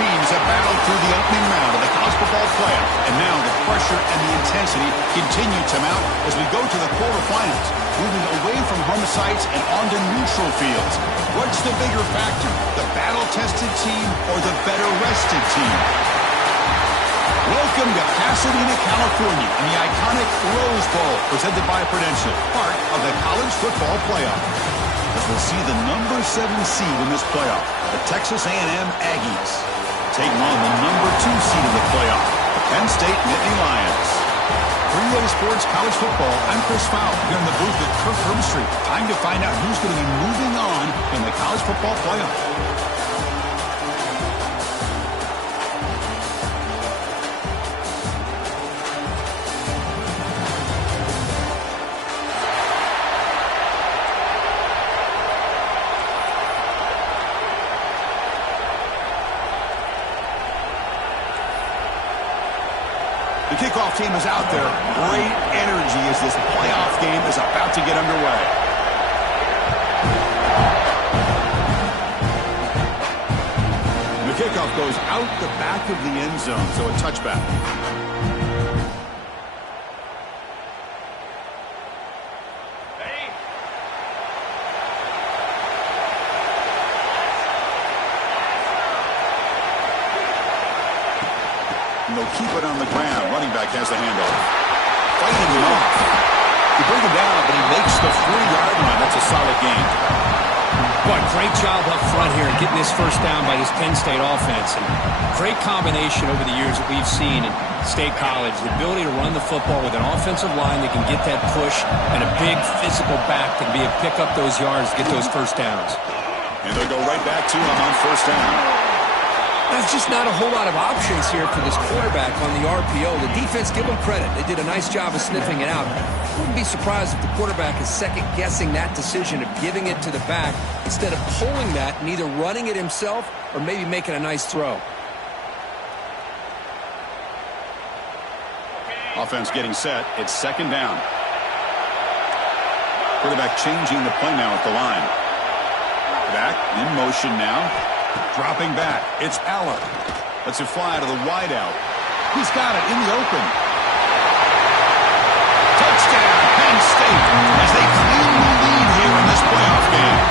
teams have battled through the opening round of the college football playoff, and now the pressure and the intensity continue to mount as we go to the quarterfinals, moving away from home sites and onto neutral fields. What's the bigger factor, the battle-tested team or the better-rested team? Welcome to Pasadena, California, in the iconic Rose Bowl, presented by Prudential, part of the college football playoff. As we'll see the number 7 seed in this playoff, the Texas A&M Aggies, taking on the number 2 seed in the playoff, the Penn State Nittany Lions. 3-Way Sports College Football, I'm Chris Fowler, here in the booth with Kirk Herbstreit. Time to find out who's going to be moving on in the college football playoff. The kickoff team is out there. Great energy as this playoff game is about to get underway. The kickoff goes out the back of the end zone, so a touchback. They'll keep it on the ground. Running back has the handoff. Fighting him off. You bring him down, but he makes the 40-yard line. That's a solid gain. Boy, great job up front here getting this first down by this Penn State offense. And great combination over the years that we've seen in State College. The ability to run the football with an offensive line that can get that push and a big physical back that can be able to pick up those yards to get those first downs. And they'll go right back to him on first down. There's just not a whole lot of options here for this quarterback on the RPO. The defense, give them credit. They did a nice job of sniffing it out. Wouldn't be surprised if the quarterback is second-guessing that decision of giving it to the back instead of pulling that and either running it himself or maybe making a nice throw. Offense getting set. It's second down. Quarterback changing the play now at the line. Back in motion now. Dropping back. It's Allen. Lets it fly to the wideout. He's got it in the open. Touchdown, Penn State, as they clean the lead here in this playoff game.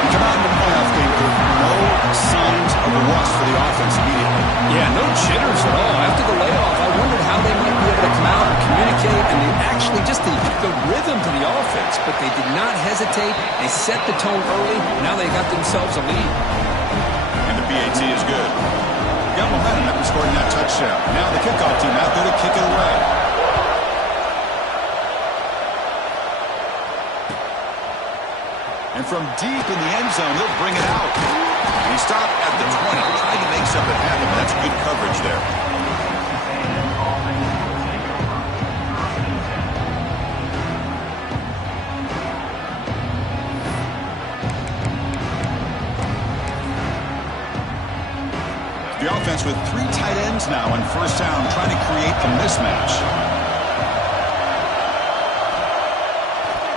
We come out in the playoff game with no signs of rust for the offense immediately. Yeah, no jitters at all. After the layoff, I wondered how they might be able to come out and communicate and actually just the rhythm to the offense. But they did not hesitate. They set the tone early. Now they got themselves a lead. And the PAT is good. Got momentum after scoring that touchdown. Now the kickoff team out there to kick it away. And from deep in the end zone, they'll bring it out. And he stopped at the 20, trying to make something happen. That's good coverage there. The offense with 3 tight ends now on first down, trying to create a mismatch.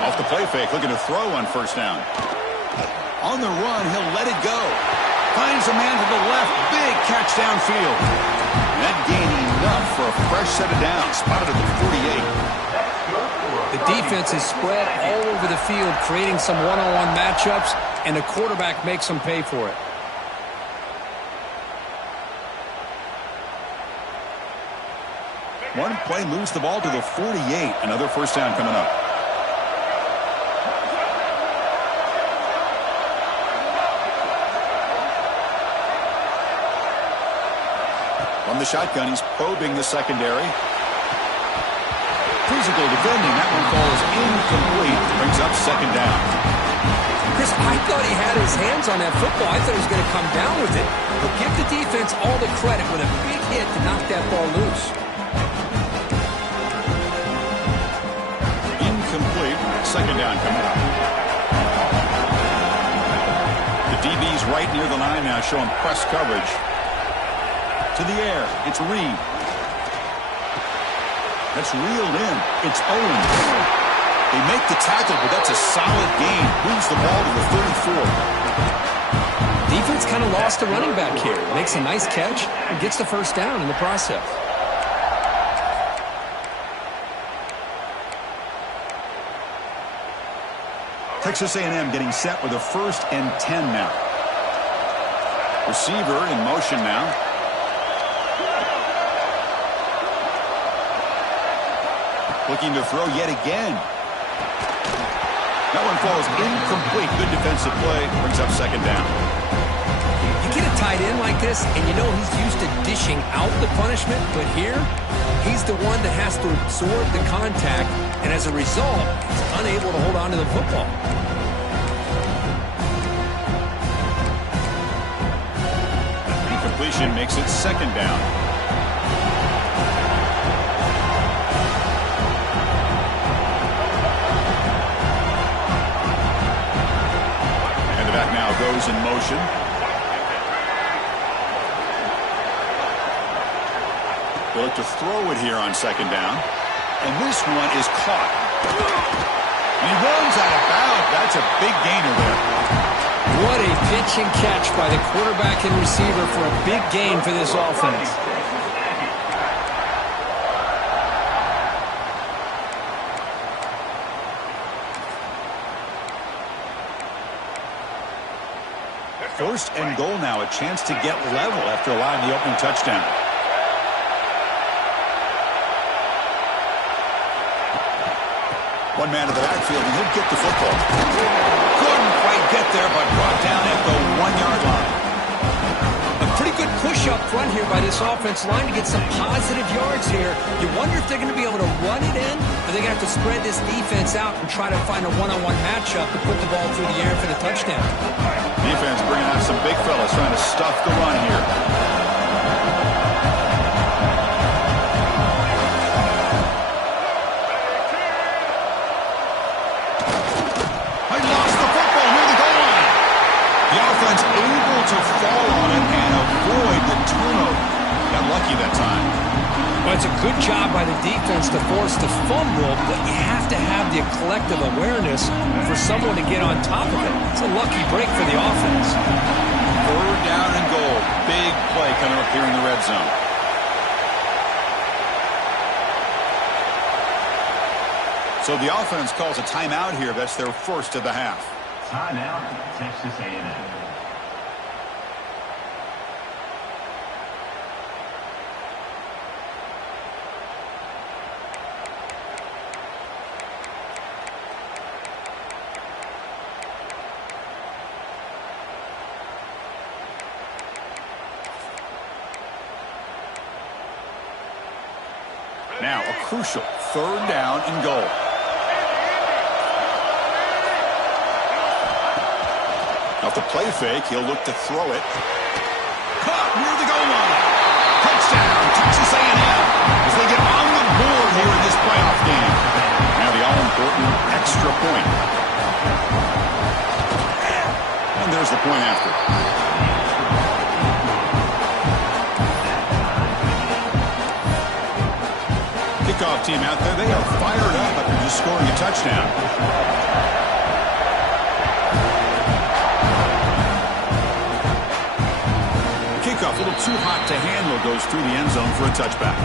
Off the play fake, looking to throw on first down. On the run, he'll let it go. Finds a man to the left, big catch downfield. That gain enough for a fresh set of downs, spotted at the 48. The defense is spread all over the field, creating some one-on-one matchups, and the quarterback makes them pay for it. One play moves the ball to the 48. Another first down coming up. From the shotgun, he's probing the secondary. Physical defending. That one falls incomplete. Brings up second down. Chris, I thought he had his hands on that football. I thought he was going to come down with it. But give the defense all the credit with a big hit to knock that ball loose. Incomplete. Second down coming up. The DB's right near the line now, showing press coverage. To the air. It's Reed. That's reeled in. It's Owens. They make the tackle, but that's a solid gain. Moves the ball to the 34. Defense kind of lost the running back here. Makes a nice catch and gets the first down in the process. Texas A&M getting set with a 1st and 10 now. Receiver in motion now. Looking to throw yet again. That one falls incomplete. Good defensive play. Brings up 2nd down. You get a tight end like this, and you know he's used to dishing out the punishment, but here, he's the one that has to absorb the contact, and as a result, he's unable to hold on to the football. Incompletion makes it 2nd down. And the back now goes in motion. They look to throw it here on 2nd down. And this one is caught. And he runs out of bounds. That's a big gainer there. What a pitch and catch by the quarterback and receiver for a big gain for this offense. First and goal now. A chance to get level after allowing the opening touchdown. One man to the backfield, and he'll get the football. Couldn't quite get there, but brought down at the 1-yard line. A pretty good push up front here by this offense line to get some positive yards here. You wonder if they're going to be able to run it in, or they're going to have to spread this defense out and try to find a one-on-one matchup to put the ball through the air for the touchdown. Defense bringing out some big fellas trying to stuff the run here. Able to fall on it and avoid the turnover. Got lucky that time. Well, it's a good job by the defense to force the fumble, but you have to have the collective awareness for someone to get on top of it. It's a lucky break for the offense. 3rd down and goal. Big play coming up here in the red zone. So the offense calls a timeout here. That's their first of the half. Timeout, Texas A&M. Now a crucial 3rd down and goal. Off the play fake, he'll look to throw it. Caught near the goal line. Touchdown, Texas A&M, as they get on the board here in this playoff game. Now the all-important extra point. And there's the point after. Kickoff team out there, they are fired up after just scoring a touchdown. Kickoff, a little too hot to handle, goes through the end zone for a touchback.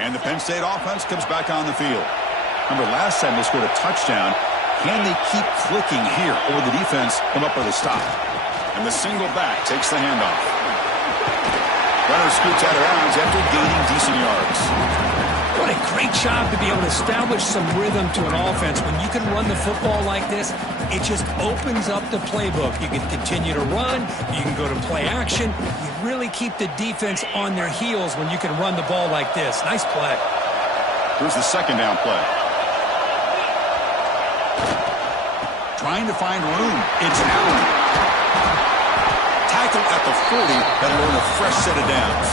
And the Penn State offense comes back on the field. Remember, last time they scored a touchdown. Can they keep clicking here, or will the defense come up with a stop? And the single back takes the handoff. Runner scoots out of bounds after gaining decent yards. What a great job to be able to establish some rhythm to an offense. When you can run the football like this, it just opens up the playbook. You can continue to run. You can go to play action. You really keep the defense on their heels when you can run the ball like this. Nice play. Here's the 2nd down play. Trying to find room. It's Allen. Tackle at the 40. That'll earn a fresh set of downs.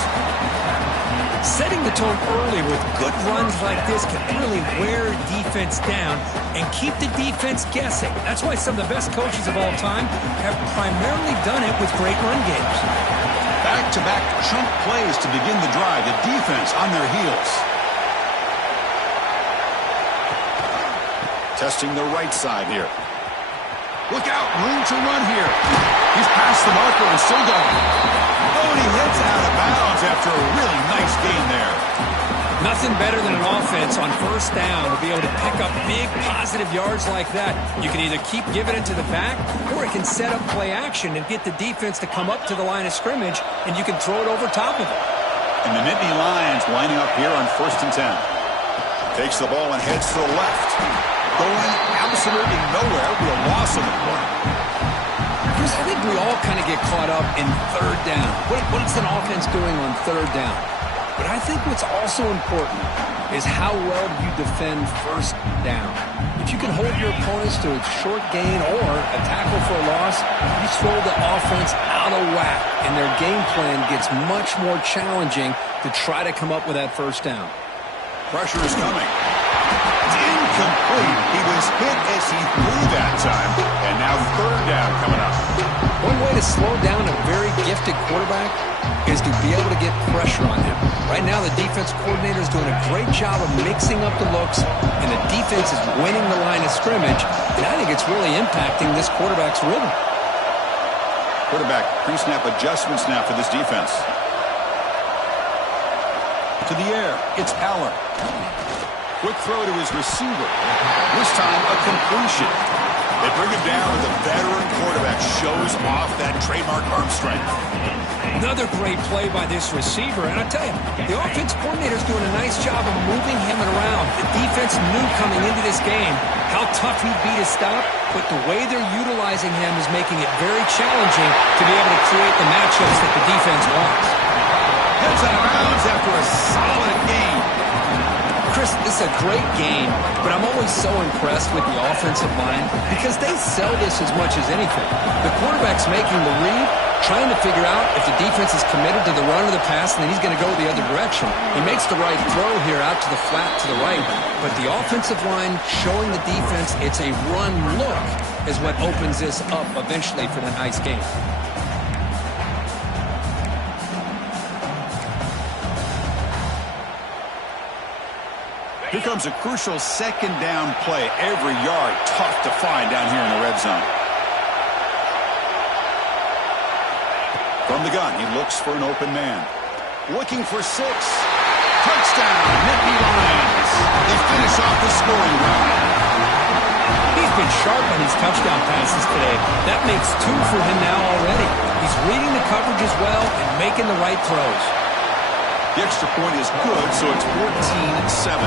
Setting the tone early with good runs like this can really wear defense down and keep the defense guessing. That's why some of the best coaches of all time have primarily done it with great run games. Back-to-back chunk plays to begin the drive. The defense on their heels. Testing the right side here. Look out, room to run here. He's past the marker and still going. Oh, and he hits out of bounds after a really nice gain there. Nothing better than an offense on first down to be able to pick up big positive yards like that. You can either keep giving it to the back, or it can set up play action and get the defense to come up to the line of scrimmage, and you can throw it over top of it. And the Nittany Lions lining up here on 1st and 10. Takes the ball and heads to the left. Going absolutely nowhere. Real loss on the play. Chris, I think we all kind of get caught up in 3rd down. What's an offense doing on 3rd down? But I think what's also important is how well do you defend 1st down. If you can hold your opponents to a short gain or a tackle for a loss, you throw the offense out of whack, and their game plan gets much more challenging to try to come up with that 1st down. Pressure is coming. It's incomplete. He was hit as he threw that time, and now 3rd down coming up. One way to slow down a very gifted quarterback is to be able to get pressure on him. Right now, the defense coordinator is doing a great job of mixing up the looks, and the defense is winning the line of scrimmage, and I think it's really impacting this quarterback's rhythm. Quarterback pre-snap adjustments now for this defense. To the air, it's Aller. Quick throw to his receiver. This time, a completion. They bring him down, and the veteran quarterback shows off that trademark arm strength. Another great play by this receiver, and I tell you, the offense coordinator is doing a nice job of moving him around. The defense knew coming into this game how tough he'd be to stop, but the way they're utilizing him is making it very challenging to be able to create the matchups that the defense wants. Heads out of bounds after a solid game. Chris, this is a great game, but I'm always so impressed with the offensive line because they sell this as much as anything. The quarterback's making the read, trying to figure out if the defense is committed to the run or the pass, and then he's going to go the other direction. He makes the right throw here out to the flat to the right, but the offensive line showing the defense it's a run look is what opens this up eventually for the nice game. Here comes a crucial 2nd down play. Every yard tough to find down here in the red zone. From the gun, he looks for an open man. Looking for 6. Touchdown, Nittany Lions. They finish off the scoring drive. He's been sharp on his touchdown passes today. That makes 2 for him now already. He's reading the coverage as well and making the right throws. The extra point is good, so it's 14-7.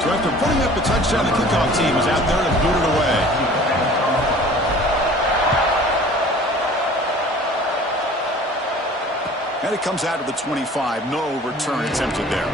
So after putting up a touchdown, the kickoff team is out there to boot it away. And it comes out to the 25. No return attempted there.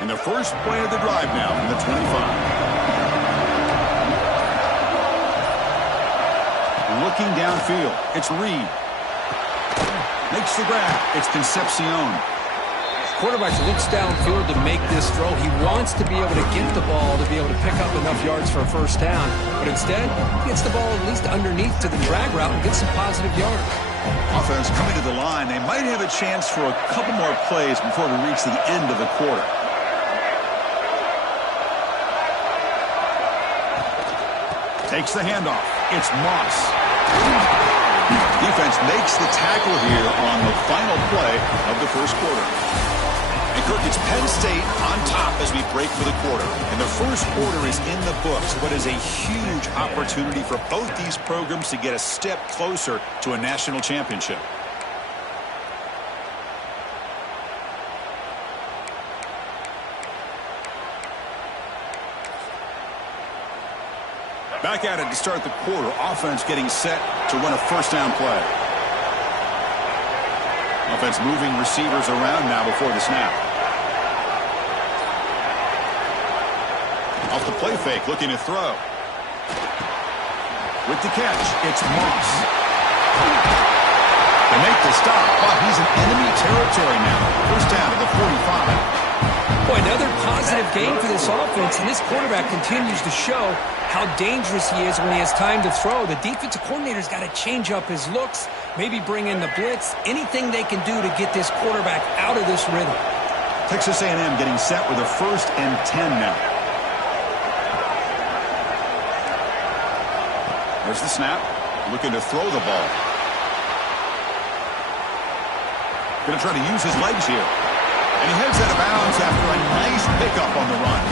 And the first play of the drive now from the 25. Looking downfield, it's Reed. Makes the grab. It's Concepcion. Quarterback looks downfield to make this throw. He wants to be able to get the ball to be able to pick up enough yards for a 1st down. But instead, he gets the ball at least underneath to the drag route and gets some positive yards. Offense coming to the line. They might have a chance for a couple more plays before we reach the end of the quarter. Takes the handoff. It's Moss. Defense makes the tackle here on the final play of the first quarter. And Kirk, it's Penn State on top as we break for the quarter. And the first quarter is in the books. What is a huge opportunity for both these programs to get a step closer to a national championship. Back at it to start the quarter. Offense getting set to run a 1st down play. Offense moving receivers around now before the snap. Off the play fake, looking to throw. With the catch, it's Moss. They make the stop, but he's in enemy territory now. First down to the 45. Boy, another positive game for this offense, and this quarterback continues to show how dangerous he is when he has time to throw. The defensive coordinator's got to change up his looks, maybe bring in the blitz, anything they can do to get this quarterback out of this rhythm. Texas A&M getting set with a 1st and 10 now. There's the snap, looking to throw the ball. Going to try to use his legs here. And he heads out of bounds after a nice pickup on the run.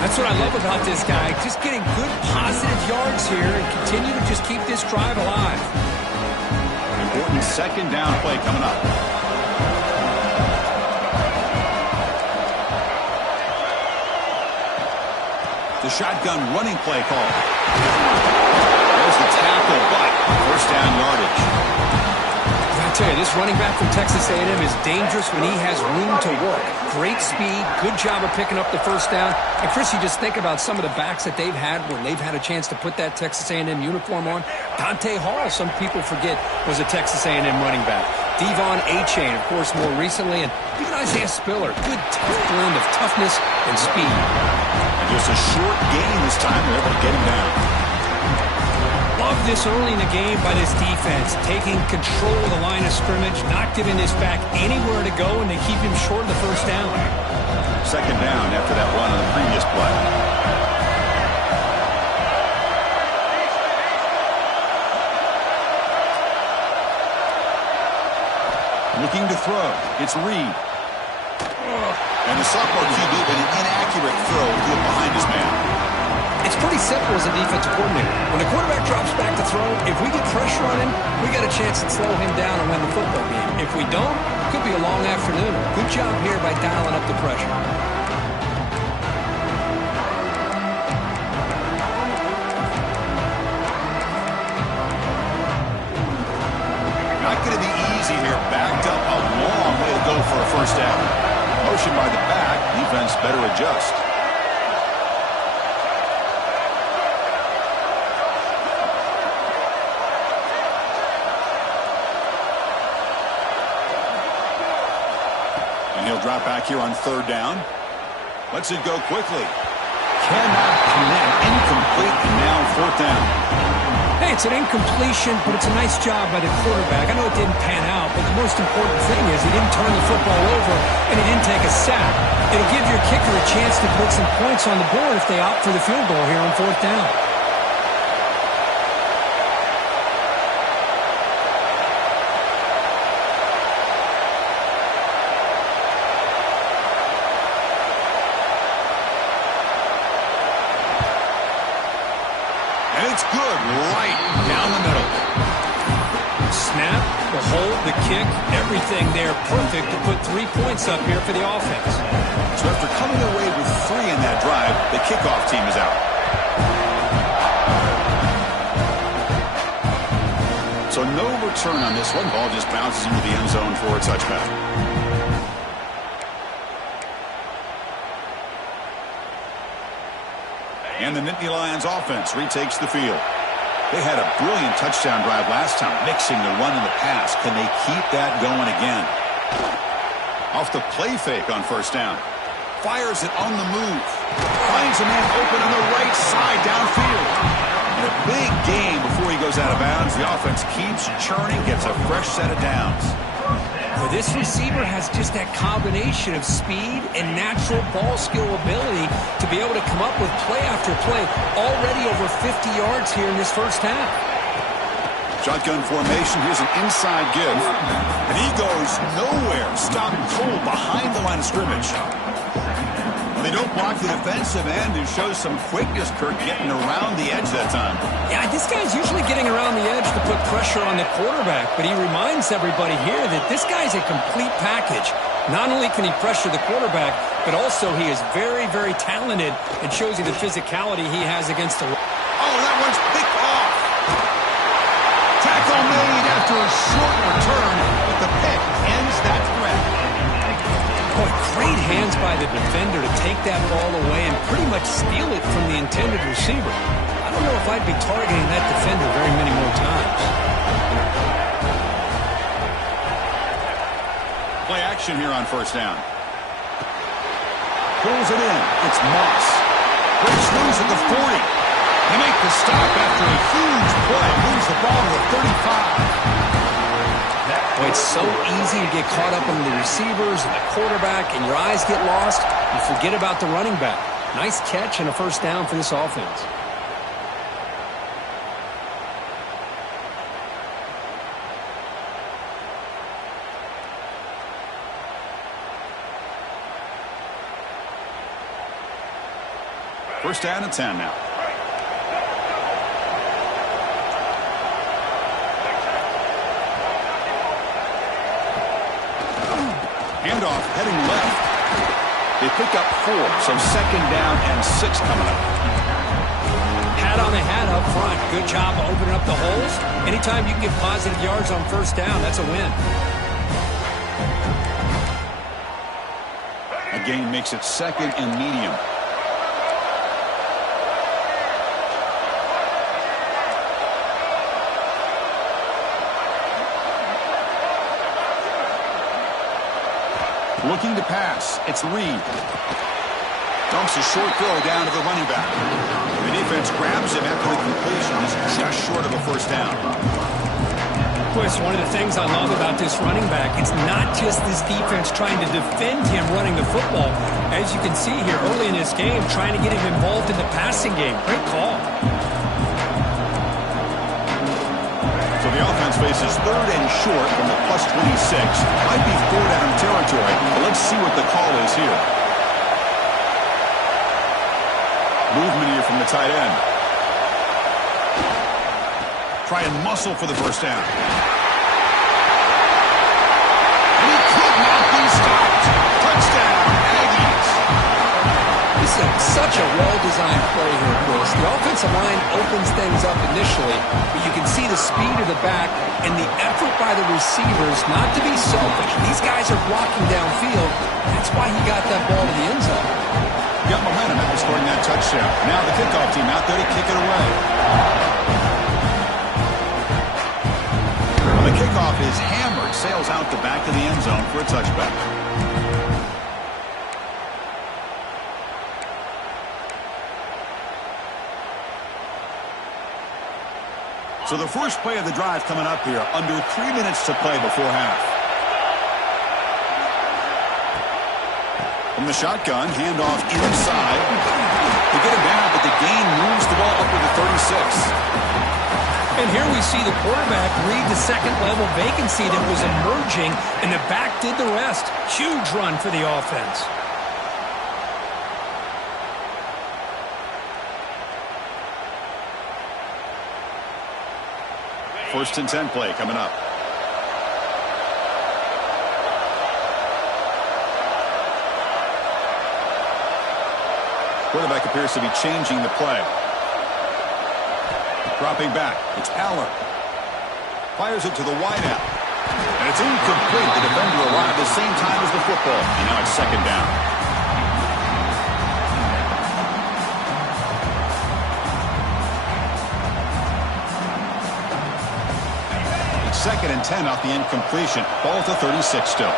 That's what I love about this guy. Just getting good positive yards here and continue to just keep this drive alive. Important 2nd down play coming up. The shotgun running play call. There's the tackle, but 1st down yardage. I tell you, this running back from Texas A&M is dangerous when he has room to work. Great speed, good job of picking up the 1st down. And Chris, you just think about some of the backs that they've had when they've had a chance to put that Texas A&M uniform on. Dante Hall, some people forget, was a Texas A&M running back. Devon Achane, of course, more recently. And even Isaiah Spiller, good tough blend of toughness and speed. And just a short gain this time. They're able to get him down. Love this early in the game by this defense, taking control of the line of scrimmage, not giving this back anywhere to go, and they keep him short of the 1st down. 2nd down after that run on the previous play. Looking to throw. It's Reed. And the sophomore QB with an inaccurate throw to get behind his man. It's pretty simple as a defensive coordinator. When the quarterback drops back to throw, if we get pressure on him, we got a chance to slow him down and win the football game. If we don't, it could be a long afternoon. Good job here by dialing up the pressure. Not going to be easy here. Backed up a long way to go for a 1st down. Motion by the back. Defense better adjust. And he'll drop back here on 3rd down. Lets it go quickly. Cannot connect. Incomplete. And now 4th down. Hey, it's an incompletion, but it's a nice job by the quarterback. I know it didn't pan out, but the most important thing is he didn't turn the football over and he didn't take a sack. It'll give your kicker a chance to put some points on the board if they opt for the field goal here on 4th down. And it's good right down the middle. Snap, the hold, the kick, everything there perfect to put 3 points up here for the offense. So after coming away with 3 in that drive, the kickoff team is out. So no return on this one. Ball just bounces into the end zone for a touchback. And the Nittany Lions offense retakes the field. They had a brilliant touchdown drive last time, mixing the run and the pass. Can they keep that going again? Off the play fake on 1st down. Fires it on the move. Finds a man open on the right side downfield. And a big game before he goes out of bounds. The offense keeps churning, gets a fresh set of downs. Well, this receiver has just that combination of speed and natural ball skill ability to be able to come up with play after play. Already over 50 yards here in this 1st half. Shotgun formation. Here's an inside give. And he goes nowhere. Stopped cold behind the line of scrimmage. Well, they don't block the defensive end, who shows some quickness, Kirk, getting around the edge that time. Yeah, this guy's usually getting around the edge to put pressure on the quarterback, but he reminds everybody here that this guy's a complete package. Not only can he pressure the quarterback, but also he is very, very talented and shows you the physicality he has against the... Oh, that one's picked off. Tackle made after a short return, but the pick Great hands by the defender to take that ball away and pretty much steal it from the intended receiver. I don't know if I'd be targeting that defender very many more times. Play action here on first down. Pulls it in. It's Moss. Breaks loose at the 40. They make the stop after a huge play. Moves the ball to the 35. Boy, it's so easy to get caught up in the receivers and the quarterback, and your eyes get lost. You forget about the running back. Nice catch and a first down for this offense. First down and 10 now. Handoff heading left. They pick up 4, so second down and 6 coming up. Hat on the hat up front. Good job of opening up the holes. Anytime you can get positive yards on first down, that's a win. A gain makes it second and medium. Looking to pass. It's Reed. Dumps a short throw down to the running back. The defense grabs him after the completion. He's just short of a first down. Chris, one of the things I love about this running back, it's not just this defense trying to defend him running the football. As you can see here early in this game, trying to get him involved in the passing game. Great call. So the offense faces third and short from the +26. Might be 4 down territory, but let's see what the call is here. Movement here from the tight end. Try and muscle for the first down. And he could not be stopped. Touchdown, Aggies. This is such a well-designed play here, Chris. The offensive line opens things up initially, but you can see the speed of the back and the effort by the receivers not to be selfish. These guys are blocking downfield. That's why he got that ball to the end zone. Got momentum after scoring that touchdown. Now the kickoff team out there to kick it away. The kickoff is hammered. Sails out the back of the end zone for a touchback. So the first play of the drive coming up here. Under 3 minutes to play before half. From the shotgun, handoff inside. They get him down, but the gain moves the ball up to the 36. And here we see the quarterback read the second-level vacancy that was emerging, and the back did the rest. Huge run for the offense. First and 10 play coming up. Quarterback appears to be changing the play. Dropping back. It's Aller. Fires it to the wideout. And it's incomplete. The defender arrived at the same time as the football. And now it's second down. Second and 10 off the incompletion. Ball to 36 still.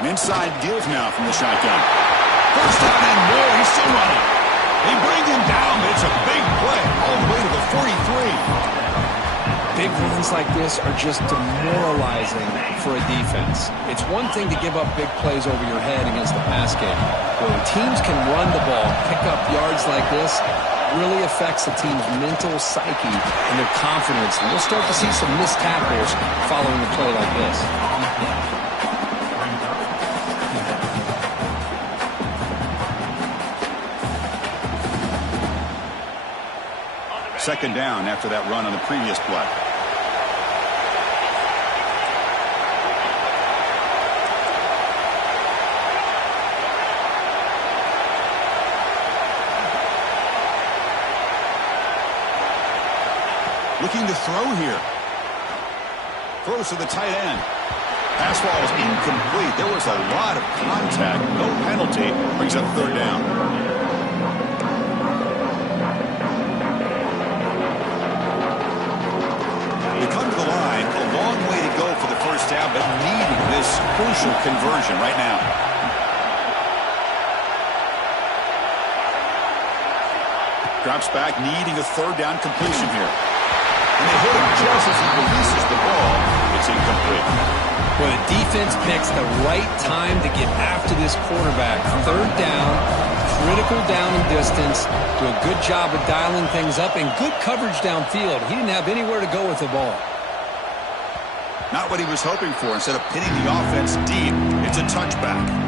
An inside give now from the shotgun. First down and more. He's still running. They bring him down, but it's a big play all the way to the 43. Big runs like this are just demoralizing for a defense. It's one thing to give up big plays over your head against the pass game. But when teams can run the ball, pick up yards like this, really affects the team's mental psyche and their confidence. And we'll start to see some missed tackles following a play like this. Second down after that run on the previous play. Looking to throw here. Throws to the tight end. Pass ball is incomplete. There was a lot of contact. No penalty. Brings up third down. We come to the line. A long way to go for the first down, but needing this crucial conversion right now. Drops back, needing a third down completion here. And they hit him just as he releases the ball. It's incomplete. Well, the defense picks the right time to get after this quarterback. Third down, critical down and distance. Do a good job of dialing things up and good coverage downfield. He didn't have anywhere to go with the ball. Not what he was hoping for. Instead of pinning the offense deep, it's a touchback.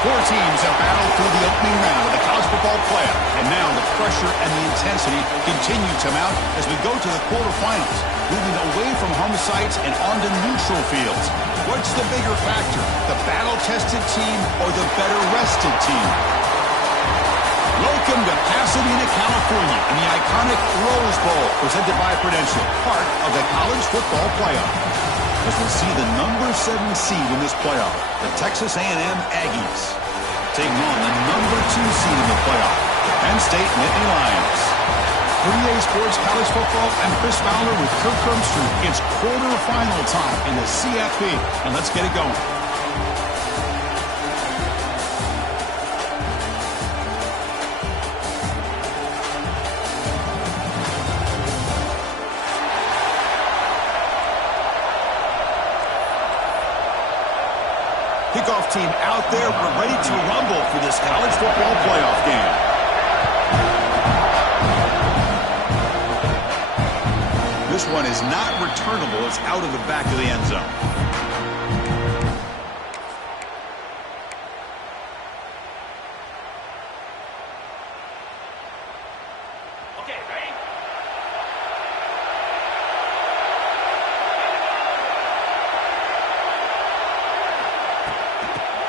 Four teams have battled through the opening round of the college football playoff, and now the pressure and the intensity continue to mount as we go to the quarterfinals, moving away from home sites and onto neutral fields. What's the bigger factor, the battle-tested team or the better-rested team? Welcome to Pasadena, California, in the iconic Rose Bowl, presented by Prudential, part of the college football playoff. As we see the number 7 seed in this playoff, the Texas A&M Aggies, taking on the number 2 seed in the playoff, the Penn State Nittany Lions. For EA Sports College Football, I'm Chris Fowler with Kirk Kermstrom. It's quarterfinal time in the CFP, and let's get it going. Kickoff team out there. We're ready to rumble for this college football playoff game. This one is not returnable. It's out of the back of the end zone.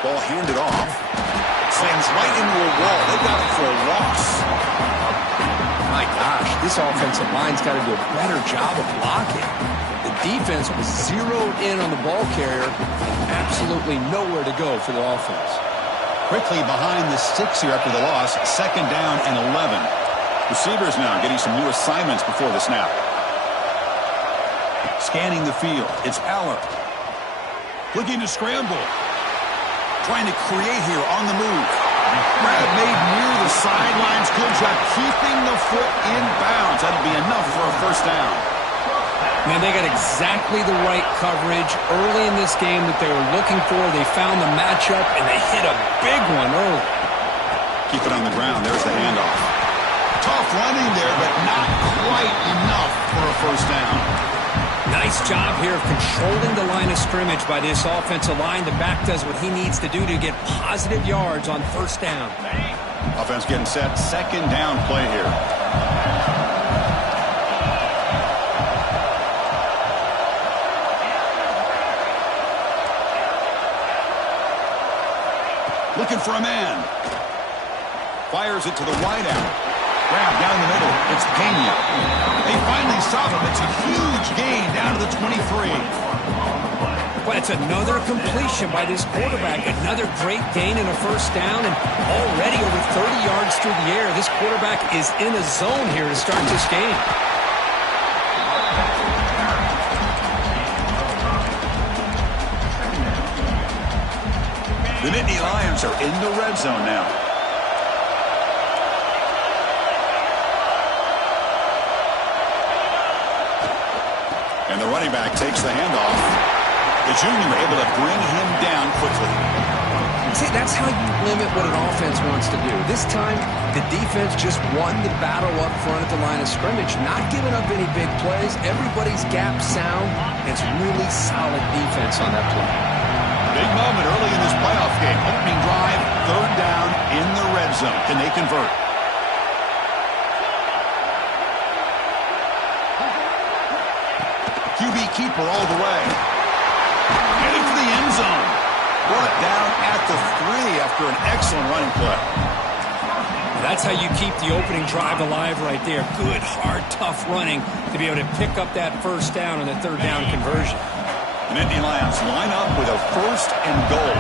Ball handed off. Slams right into a wall. They got it for a loss. My gosh, this offensive line's got to do a better job of blocking. The defense was zeroed in on the ball carrier and absolutely nowhere to go for the offense. Quickly behind the sticks here after the loss. 2nd down and 11. Receivers now getting some new assignments before the snap. Scanning the field. It's Aller. Looking to scramble. Trying to create here on the move. Grab made near the sidelines. Good job keeping the foot in bounds. That'll be enough for a first down. Man, they got exactly the right coverage early in this game that they were looking for. They found the matchup, and they hit a big one early. Keep it on the ground. There's the handoff. Tough running there, but not quite enough for a first down. Nice job here of controlling the line of scrimmage by this offensive line. The back does what he needs to do to get positive yards on first down. Offense getting set. 2nd down play here. Looking for a man. Fires it to the wideout. Grab down the middle. It's Penn. They finally stop him. It's a huge gain down to the 23. But it's another completion by this quarterback. Another great gain in a first down, and already over 30 yards through the air. This quarterback is in a zone here to start this game. The Nittany Lions are in the red zone now. And the running back takes the handoff. The junior able to bring him down quickly. See, that's how you limit what an offense wants to do. This time, the defense just won the battle up front at the line of scrimmage, not giving up any big plays. Everybody's gap sound. It's really solid defense on that play. Big moment early in this playoff game. Opening drive, 3rd down in the red zone. Can they convert? QB keeper all the way. Heading for the end zone. Brought down at the 3 after an excellent running play. That's how you keep the opening drive alive right there. Good, hard, tough running to be able to pick up that first down on the 3rd down conversion. The Nittany Lions line up with a 1st and goal.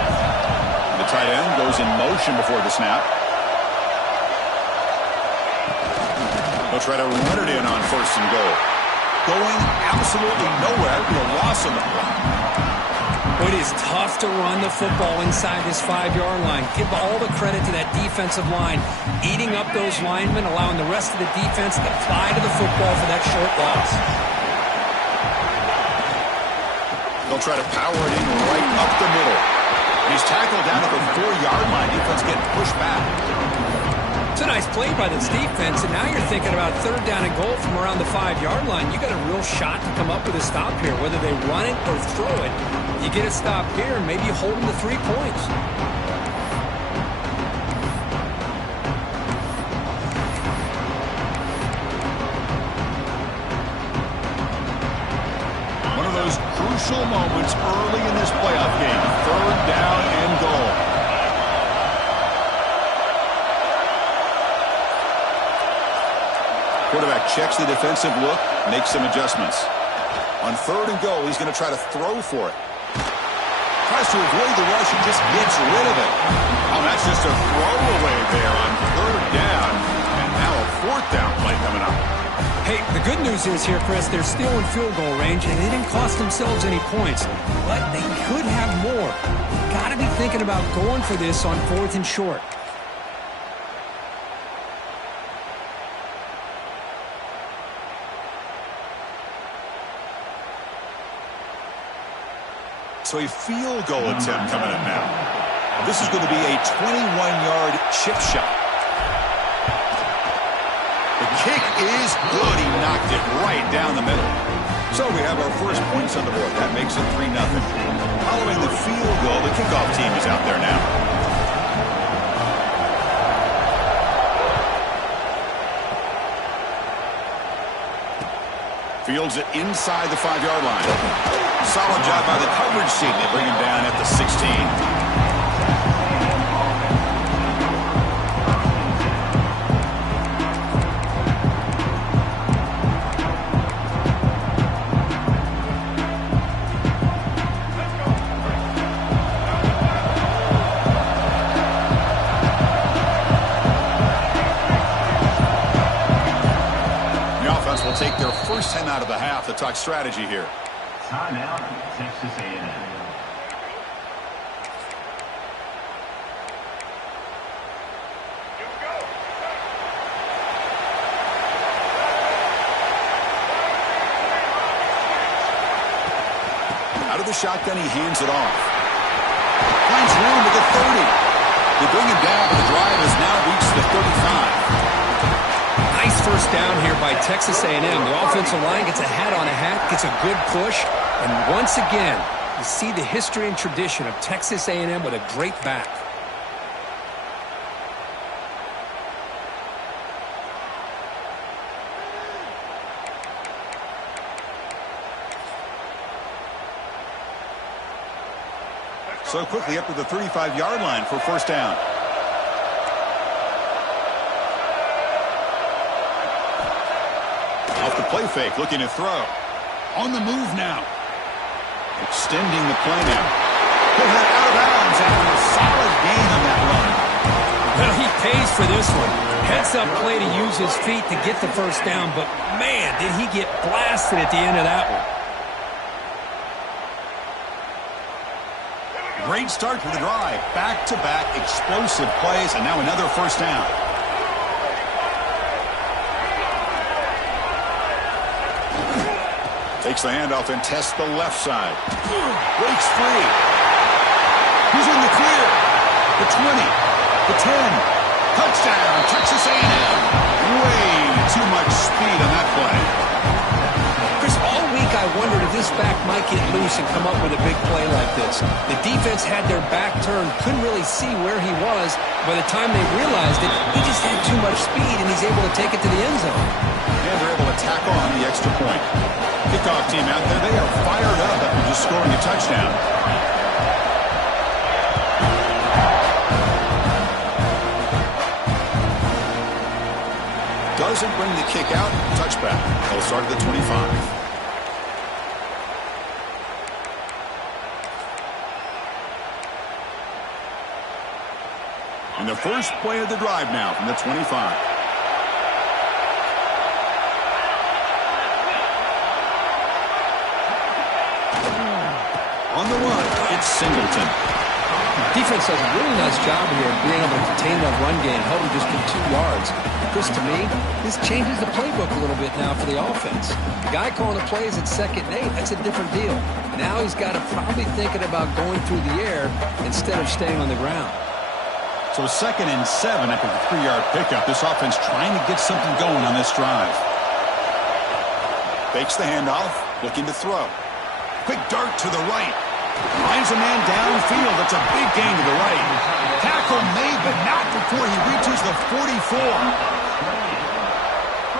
The tight end goes in motion before the snap. They'll try to run it in on 1st and goal. Going absolutely nowhere after a loss on the play. It is tough to run the football inside this 5-yard line. Give all the credit to that defensive line, eating up those linemen, allowing the rest of the defense to fly to the football for that short loss. They'll try to power it in right up the middle. He's tackled down at the 4-yard line. Defense getting pushed back. It's a nice play by this defense, and now you're thinking about 3rd down and goal from around the 5-yard line. You got a real shot to come up with a stop here, whether they run it or throw it. You get a stop here, and maybe you hold them to 3 points. One of those crucial moments early in this playoff game. 3rd down and goal. Quarterback checks the defensive look, makes some adjustments. On 3rd and goal, he's going to try to throw for it. Tries to avoid the rush and just gets rid of it. Oh, that's just a throwaway there on 3rd down. And now a 4th down play coming up. Hey, the good news is here, Chris, they're still in field goal range, and they didn't cost themselves any points. But they could have more. Got to be thinking about going for this on 4th and short. So a field goal attempt coming up now. This is going to be a 21-yard chip shot. The kick is good. He knocked it right down the middle. So we have our first points on the board. That makes it 3-0. Following the field goal, the kickoff team is out there now. Fields it inside the 5-yard line. Solid job by the coverage team. They bring him down at the 16. Will take their first time out of the half to talk strategy here. Timeout, Texas A&M. Out of the shotgun, he hands it off. Finds room at the 30. They bring him down, but the drive has now reached the 35. Nice first down here by Texas A&M. The offensive line gets a hat on a hat, gets a good push, and once again, you see the history and tradition of Texas A&M with a great back. So quickly up to the 35-yard line for first down. Off the play fake, looking to throw. On the move now. Extending the play now. He'll head out of bounds after a solid gain on that run. Well, he pays for this one. Heads-up play to use his feet to get the first down, but man, did he get blasted at the end of that one. Great start to the drive. Back-to-back explosive plays, and now another first down. Takes the handoff and tests the left side. Breaks free. He's in the clear. The 20. The 10. Touchdown, Texas A&M. Way too much speed on that play. Chris, all week I wondered if this back might get loose and come up with a big play like this. The defense had their back turned, couldn't really see where he was. By the time they realized it, he just had too much speed, and he's able to take it to the end zone. And they're able to tack on the extra point. Kickoff team out there, they are fired up after just scoring a touchdown. Doesn't bring the kick out. Touchback. They'll start at the 25. And the first play of the drive now from the 25. On the run, it's Singleton. Defense does a really nice job here of being able to contain that run game, help him just get 2 yards. Chris, to me, this changes the playbook a little bit now for the offense. The guy calling the plays at 2nd and 8, that's a different deal. Now he's got to probably thinking about going through the air instead of staying on the ground. So 2nd and 7 after the 3-yard pickup. This offense trying to get something going on this drive. Fakes the handoff, looking to throw. Quick dart to the right. Finds a man downfield. That's a big gain to the right. Tackle made, but not before he reaches the 44.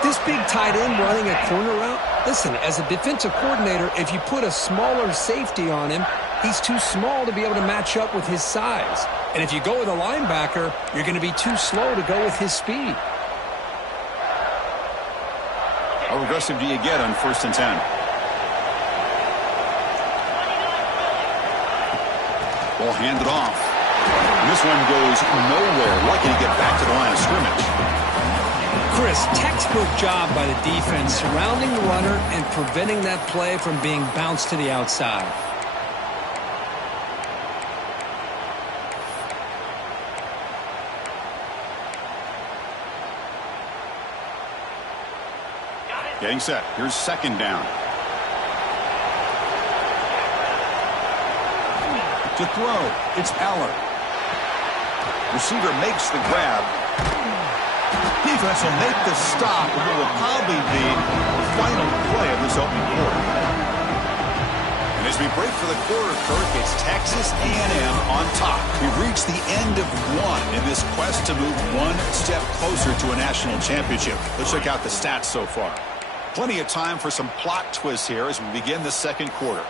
This big tight end running a corner route, listen, as a defensive coordinator, if you put a smaller safety on him, he's too small to be able to match up with his size. And if you go with a linebacker, you're going to be too slow to go with his speed. How aggressive do you get on 1st and 10? Ball handed off. And this one goes nowhere. Lucky to get back to the line of scrimmage. Chris, textbook job by the defense surrounding the runner and preventing that play from being bounced to the outside. Getting set. Here's 2nd down. To throw, it's Aller. Receiver makes the grab. Defense will make the stop, and it will probably be the final play of this opening quarter. And as we break for the quarter, Kirk, it's Texas A&M on top. We've reached the end of one in this quest to move one step closer to a national championship. Let's check out the stats so far. Plenty of time for some plot twists here as we begin the second quarter.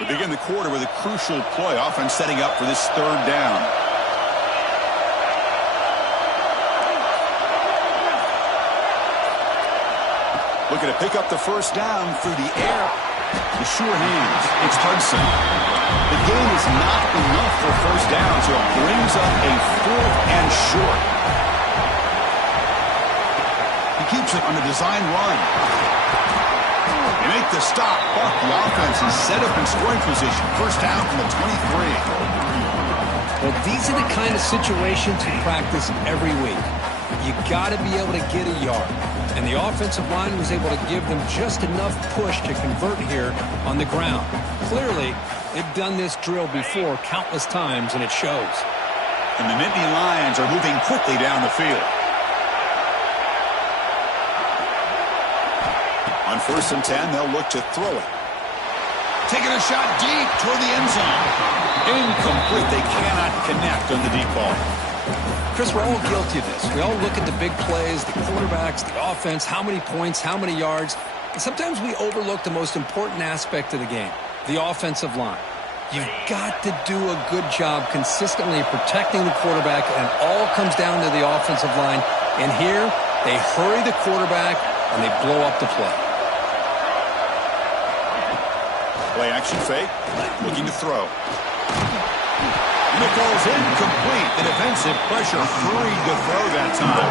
We begin the quarter with a crucial play, offense setting up for this third down. Looking to pick up the first down through the air. The sure hands. It's Hudson. The game is not enough for first down, so it brings up a 4th and short. He keeps it on the design run. They make the stop, but the offense is set up in scoring position. First down from the 23. Well, these are the kind of situations you practice every week. You got to be able to get a yard. And the offensive line was able to give them just enough push to convert here on the ground. Clearly, they've done this drill before countless times, and it shows. And the Nittany Lions are moving quickly down the field. On 1st and 10, they'll look to throw it. Taking a shot deep toward the end zone. Incomplete. They cannot connect on the deep ball. Chris, we're all guilty of this. We all look at the big plays, the quarterbacks, the offense, how many points, how many yards. And sometimes we overlook the most important aspect of the game, the offensive line. You've got to do a good job consistently protecting the quarterback, and it all comes down to the offensive line. And here, they hurry the quarterback, and they blow up the play. Play action fake, looking to throw. And it goes incomplete. The defensive pressure hurried to throw that time.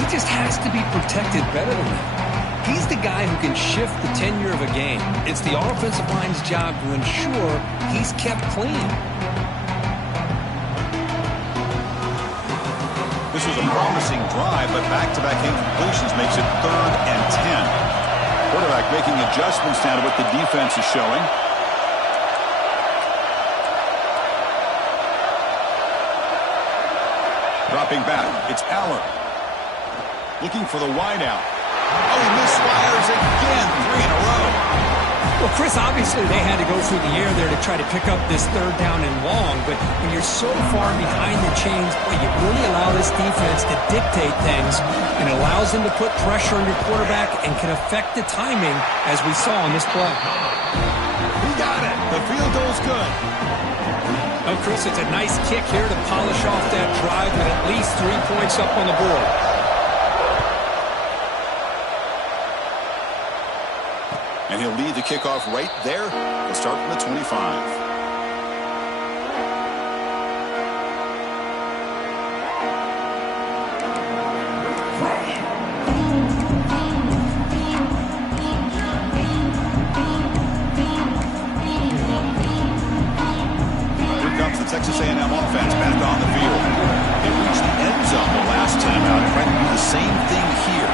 He just has to be protected better than that. He's the guy who can shift the tenure of a game. It's the offensive line's job to ensure he's kept clean. This was a promising drive, but back-to-back incompletions makes it 3rd and 10. Quarterback making adjustments now to what the defense is showing. Dropping back, it's Allen. Looking for the wideout. Oh, he misfires again, 3 in a row. Well, Chris, obviously they had to go through the air there to try to pick up this 3rd down and long, but when you're so far behind the chains, boy, you really allow this defense to dictate things, and it allows them to put pressure on your quarterback and can affect the timing, as we saw on this play. He got it. The field goes good. Oh, Chris, it's a nice kick here to polish off that drive with at least 3 points up on the board. And he'll lead the kickoff right there. We'll start from the 25. Texas A&M offense back on the field. They reached the end zone the last time out. Trying to do the same thing here.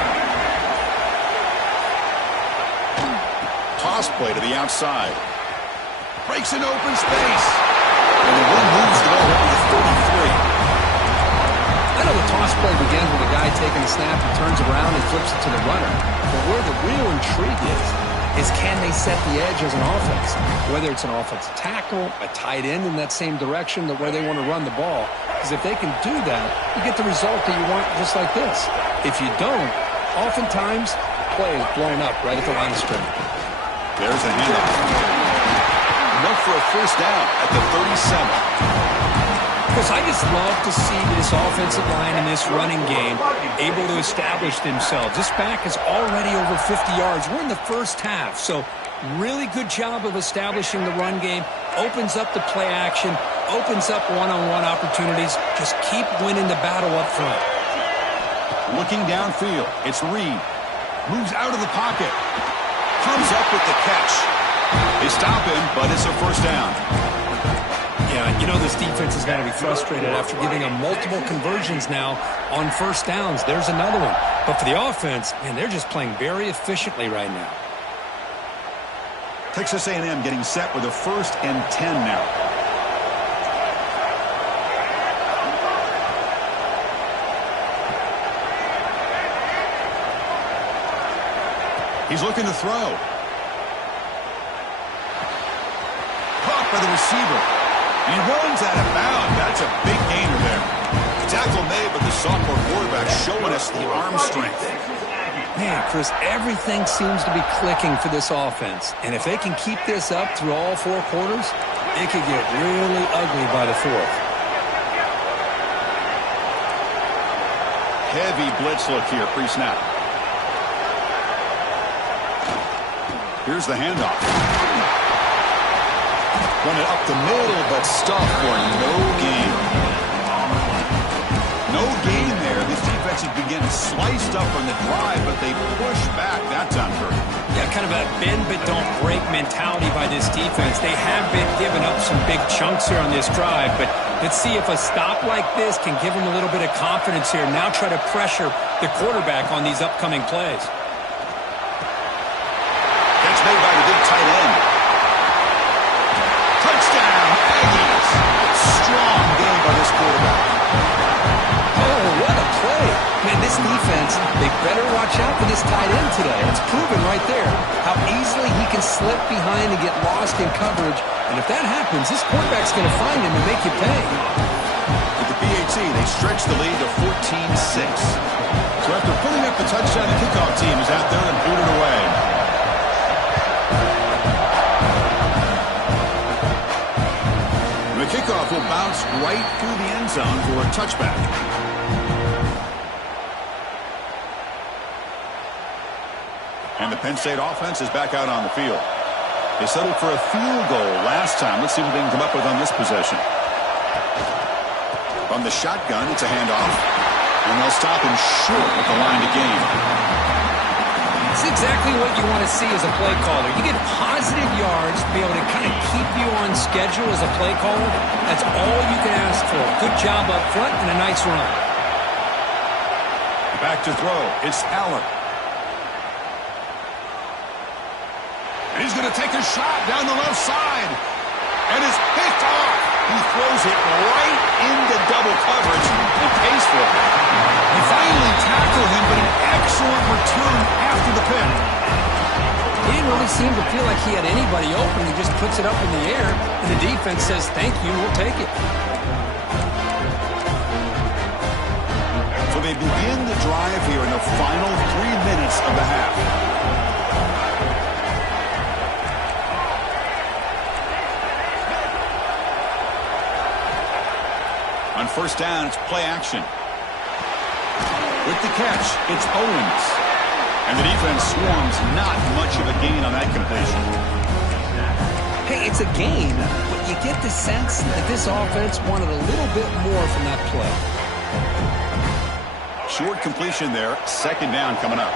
Toss play to the outside. Breaks an open space. And the one moves the ball over to 33. I know the toss play begins with a guy taking the snap and turns around and flips it to the runner. But where the real intrigue is can they set the edge as an offense? Whether it's an offensive tackle, a tight end in that same direction, the way they want to run the ball. Because if they can do that, you get the result that you want just like this. If you don't, oftentimes, play is blown up right at the line of scrimmage. There's a handoff. Enough for a first down at the 37. Because I just love to see this offensive line in this running game able to establish themselves. This back is already over 50 yards. We're in the first half, so really good job of establishing the run game. Opens up the play action, opens up one-on-one opportunities. Just keep winning the battle up front. Looking downfield, it's Reed. Moves out of the pocket. Comes up with the catch. They stop him, but it's a first down. Yeah, you know this defense has got to be frustrated after giving them multiple conversions now on first downs. There's another one. But for the offense, man, they're just playing very efficiently right now. Texas A&M getting set with a 1st and 10 now. He's looking to throw. Caught by the receiver. He runs out of bounds. That's a big gainer there. Tackle made, but the sophomore quarterback showing us the arm strength. Man, Chris, everything seems to be clicking for this offense. And if they can keep this up through all 4 quarters, it could get really ugly by the 4th. Heavy blitz look here, pre-snap. Here's the handoff. Run it up the middle, but stuffed for no gain. No gain there. This defense has been getting sliced up on the drive, but they push back that time through. Yeah, kind of a bend but don't break mentality by this defense. They have been giving up some big chunks here on this drive, but let's see if a stop like this can give them a little bit of confidence here. Now try to pressure the quarterback on these upcoming plays. Catch made by the big tight end. Touchdown, Aggies. Strong game by this quarterback. Oh, what a play. Man, this defense, they better watch out for this tight end today. It's proven right there how easily he can slip behind and get lost in coverage. And if that happens, this quarterback's going to find him and make you pay. With the PAT, they stretch the lead to 14-6. So after putting up the touchdown, the kickoff team is out there and boot it away. The kickoff will bounce right through the end zone for a touchback. And the Penn State offense is back out on the field. They settled for a field goal last time. Let's see what they can come up with on this possession. From the shotgun, it's a handoff. And they'll stop him short at the line to gain. It's exactly what you want to see as a play caller. You get positive yards to be able to kind of keep you on schedule as a play caller. That's all you can ask for. Good job up front and a nice run. Back to throw. It's Allen. And he's going to take a shot down the left side. And it's picked off. He throws it right into double coverage and pays for it. He finally tackled him, but an excellent return after the pick. He didn't really seem to feel like he had anybody open. He just puts it up in the air, and the defense says, thank you, we'll take it. So they begin the drive here in the final 3 minutes of the half. On first down, it's play action. With the catch, it's Owens. And the defense swarms not much of a gain on that completion. Hey, it's a gain, but you get the sense that this offense wanted a little bit more from that play. Short completion there. Second down coming up.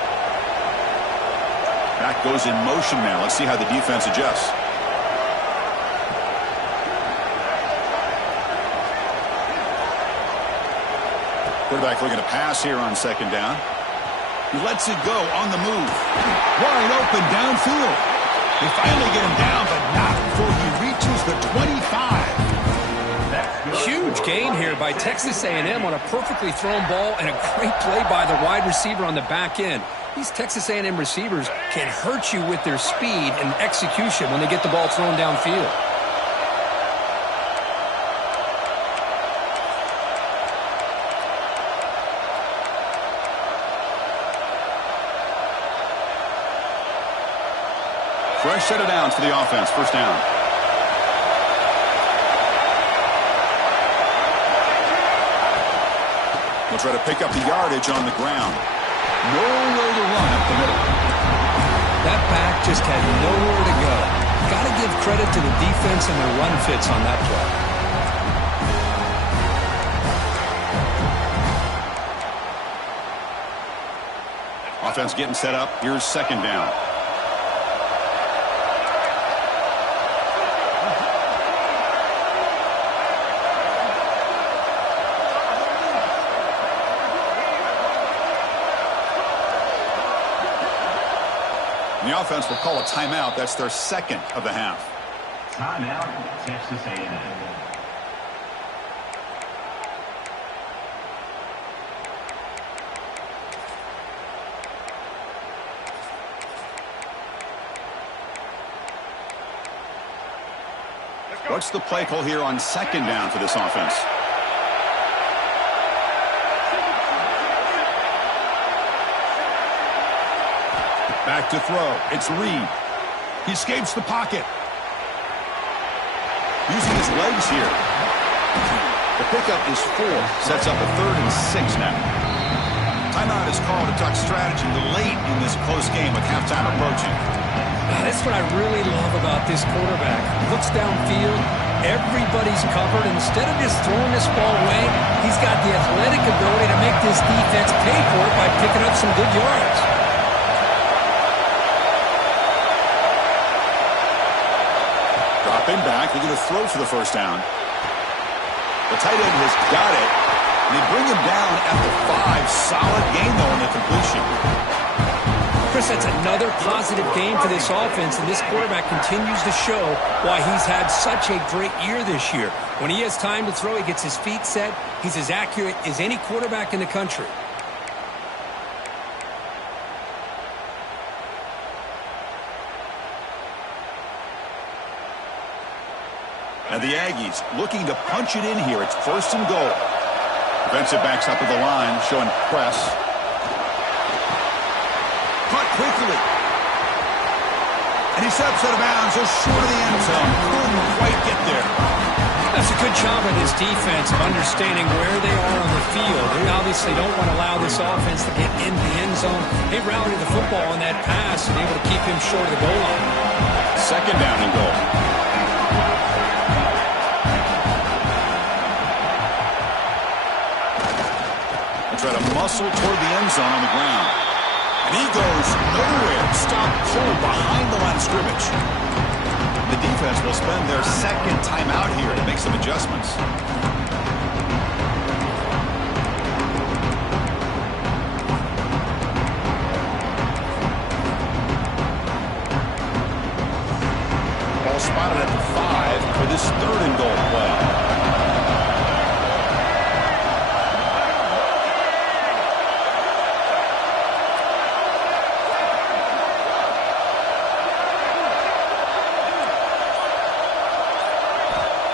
Back goes in motion now. Let's see how the defense adjusts. Quarterback looking to pass here on second down. He lets it go on the move. Wide open downfield. They finally get him down, but not before he reaches the 25. Huge gain here by Texas A&M on a perfectly thrown ball and a great play by the wide receiver on the back end. These Texas A&M receivers can hurt you with their speed and execution when they get the ball thrown downfield. Fresh set of downs for the offense. First down. We'll try to pick up the yardage on the ground. Nowhere to run up the middle. That back just had nowhere to go. Got to give credit to the defense and their run fits on that play. Offense getting set up. Here's second down. And the offense will call a timeout. That's their second of the half. Timeout, Texas A&M. What's the play call here on second down for this offense? Back to throw. It's Reed. He escapes the pocket. Using his legs here. The pickup is 4. Sets up a 3rd and 6 now. Timeout is called to talk strategy late in this close game with halftime approaching. That's what I really love about this quarterback. Looks downfield, everybody's covered. Instead of just throwing this ball away, he's got the athletic ability to make this defense pay for it by picking up some good yards. Dropping back, they're going to throw for the first down. The tight end has got it, and they bring him down at the 5. Solid gain, though, in the completion. Chris, that's another positive game for this offense, and this quarterback continues to show why he's had such a great year this year. When he has time to throw, he gets his feet set. He's as accurate as any quarterback in the country. And the Aggies looking to punch it in here. It's 1st and goal. Defensive backs up at the line, showing press. Caught quickly. And he steps out of bounds just short of the end zone. Couldn't quite get there. That's a good job of this defense of understanding where they are on the field. They obviously don't want to allow this offense to get into the end zone. They rallied the football on that pass and able to keep him short of the goal line. 2nd down and goal. Try to muscle toward the end zone on the ground. And he goes nowhere. Stop cold behind the line of scrimmage. The defense will spend their 2nd timeout here to make some adjustments. Ball spotted at the 5 for this 3rd and goal play.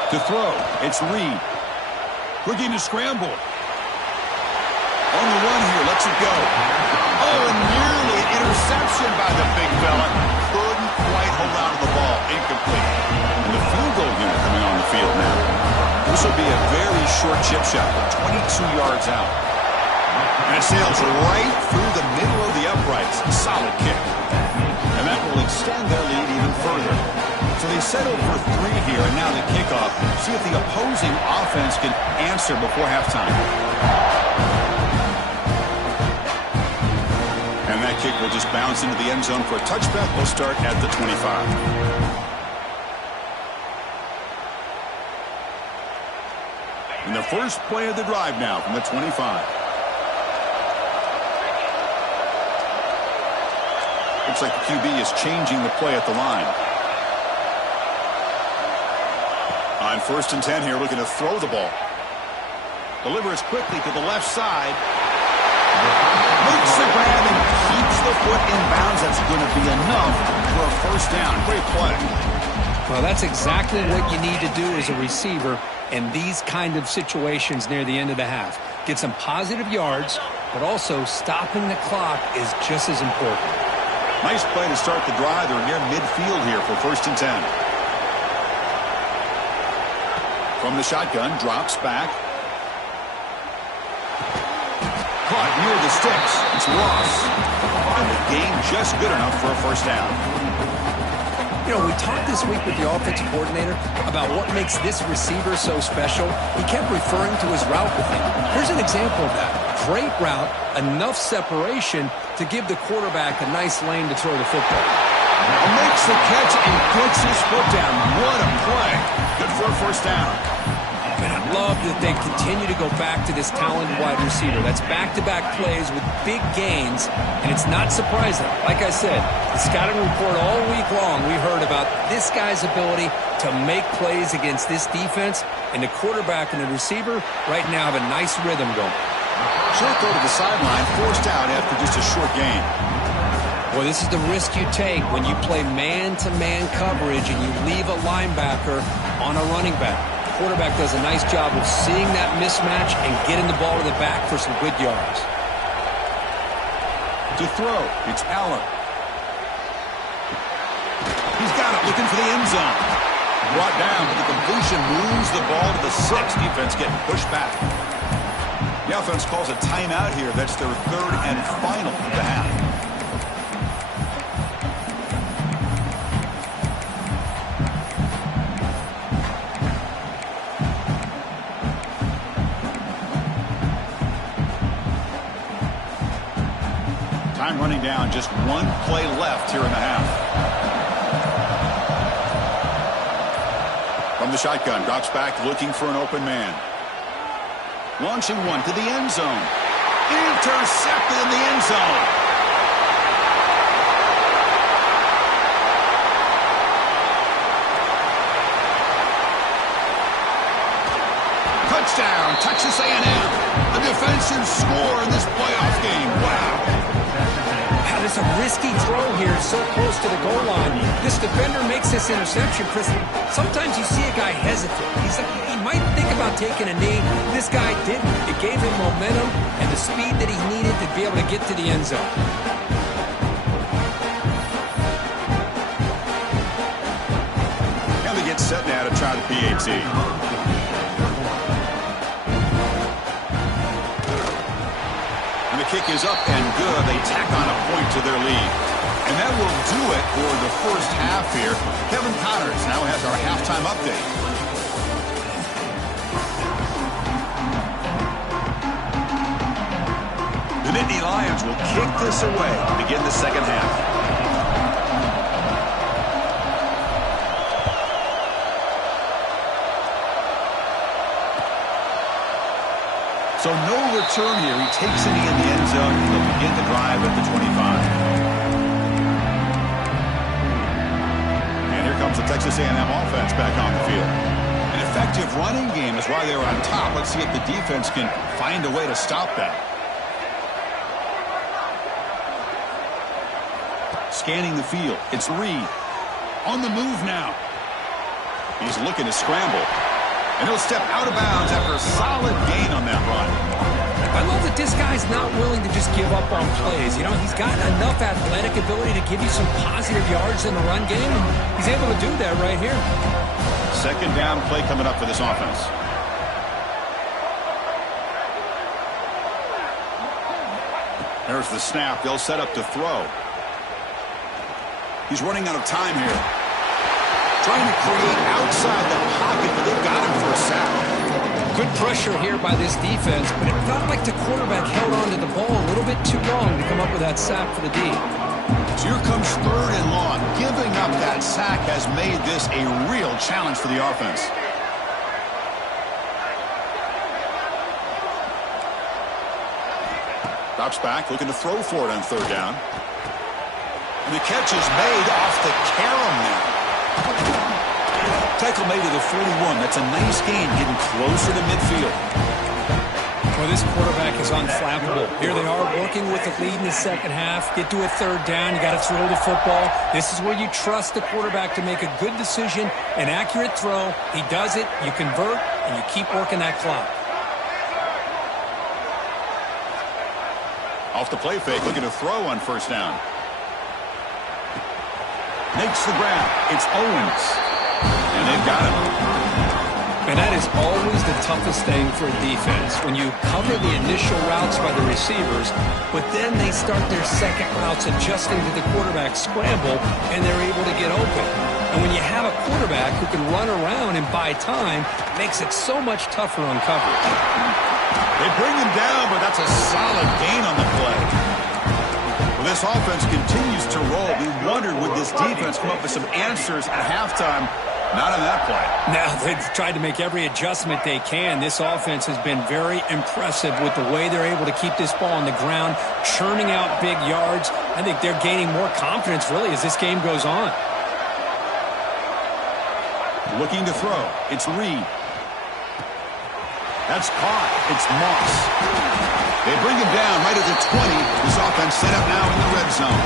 To throw, it's Reed. Looking to scramble. On the run here, lets it go. Oh, and nearly an interception by the big fella. Couldn't quite hold on to the ball. Incomplete. And the field goal unit coming on the field now. This will be a very short chip shot, 22 yards out. And it sails right through the middle of the uprights. Solid kick. And that will extend their lead even further. So they settled for 3 here, and now the kickoff. See if the opposing offense can answer before halftime. And that kick will just bounce into the end zone for a touchback. We'll start at the 25. And the first play of the drive now from the 25. Looks like the QB is changing the play at the line. On 1st and 10 here, looking to throw the ball. Delivers quickly to the left side. Makes the grab and keeps the foot in bounds. That's going to be enough for a 1st down. Great play. Well, that's exactly what you need to do as a receiver in these kind of situations near the end of the half. Get some positive yards, but also stopping the clock is just as important. Nice play to start the drive. They're near midfield here for 1st and 10. From the shotgun, drops back. Caught near the sticks. It's Ross. And the game just good enough for a 1st down. You know, we talked this week with the offensive coordinator about what makes this receiver so special. He kept referring to his route with him. Here's an example of that. Great route, enough separation to give the quarterback a nice lane to throw the football. Makes the catch and puts his foot down. What a play. Good for a 1st down. Love that they continue to go back to this talented wide receiver. That's back-to-back plays with big gains, and it's not surprising. Like I said, the scouting report all week long, we heard about this guy's ability to make plays against this defense, and the quarterback and the receiver right now have a nice rhythm going. Short throw to the sideline, forced out after just a short gain. Well, this is the risk you take when you play man-to-man coverage and you leave a linebacker on a running back. The quarterback does a nice job of seeing that mismatch and getting the ball to the back for some good yards. To throw, it's Allen. He's got it, looking for the end zone. Brought down, but the completion moves the ball to the 6. Defense getting pushed back. The offense calls a timeout here. That's their third and final of the half. Time running down, just one play left here in the half. From the shotgun, drops back looking for an open man. Launching one to the end zone. Intercepted in the end zone. Touchdown, Texas A&M. A defensive score in this playoff game. Wow. There's a risky throw here so close to the goal line. This defender makes this interception, Chris. Sometimes you see a guy hesitate. He might think about taking a knee. This guy didn't. It gave him momentum and the speed that he needed to be able to get to the end zone. Now they get set now to try the PAT. Kick is up and good. They tack on a point to their lead. And that will do it for the first half here. Kevin Connors now has our halftime update. The Nittany Lions will kick this away to begin the second half. So no return here. He takes it in the end zone. They'll begin the drive at the 25. And here comes the Texas A&M offense back on the field. An effective running game is why they were on top. Let's see if the defense can find a way to stop that. Scanning the field. It's Reed. On the move now. He's looking to scramble. And he'll step out of bounds after a solid gain on that run. I love that this guy's not willing to just give up on plays. You know, he's got enough athletic ability to give you some positive yards in the run game, and he's able to do that right here. Second down play coming up for this offense. There's the snap. They'll set up to throw. He's running out of time here. Trying to create outside the pocket, but they've got him for a sack. Good pressure here by this defense, but it felt like the quarterback held on to the ball a little bit too long to come up with that sack for the D. So here comes third and long. Giving up that sack has made this a real challenge for the offense. Drops back, looking to throw for it on third down. And the catch is made off the carom now. Tackle made to the 41. That's a nice gain, getting closer to midfield. Well, this quarterback is unflappable. Here they are working with the lead in the second half. Get to a third down. You got to throw the football. This is where you trust the quarterback to make a good decision, an accurate throw. He does it, you convert, and you keep working that clock. Off the play fake, looking to throw on first down. Makes the grab. It's Owens. And they've got him. And that is always the toughest thing for a defense, when you cover the initial routes by the receivers, but then they start their second routes adjusting to the quarterback scramble, and they're able to get open. And when you have a quarterback who can run around and buy time, it makes it so much tougher on coverage. They bring him down, but that's a solid gain on the play. Well, this offense continues to roll. We wondered, would this defense come up with some answers at halftime? Not on that play. Now, they've tried to make every adjustment they can. This offense has been very impressive with the way they're able to keep this ball on the ground, churning out big yards. I think they're gaining more confidence, really, as this game goes on. Looking to throw. It's Reed. That's caught. It's Moss. They bring him down right at the 20. This offense set up now in the red zone.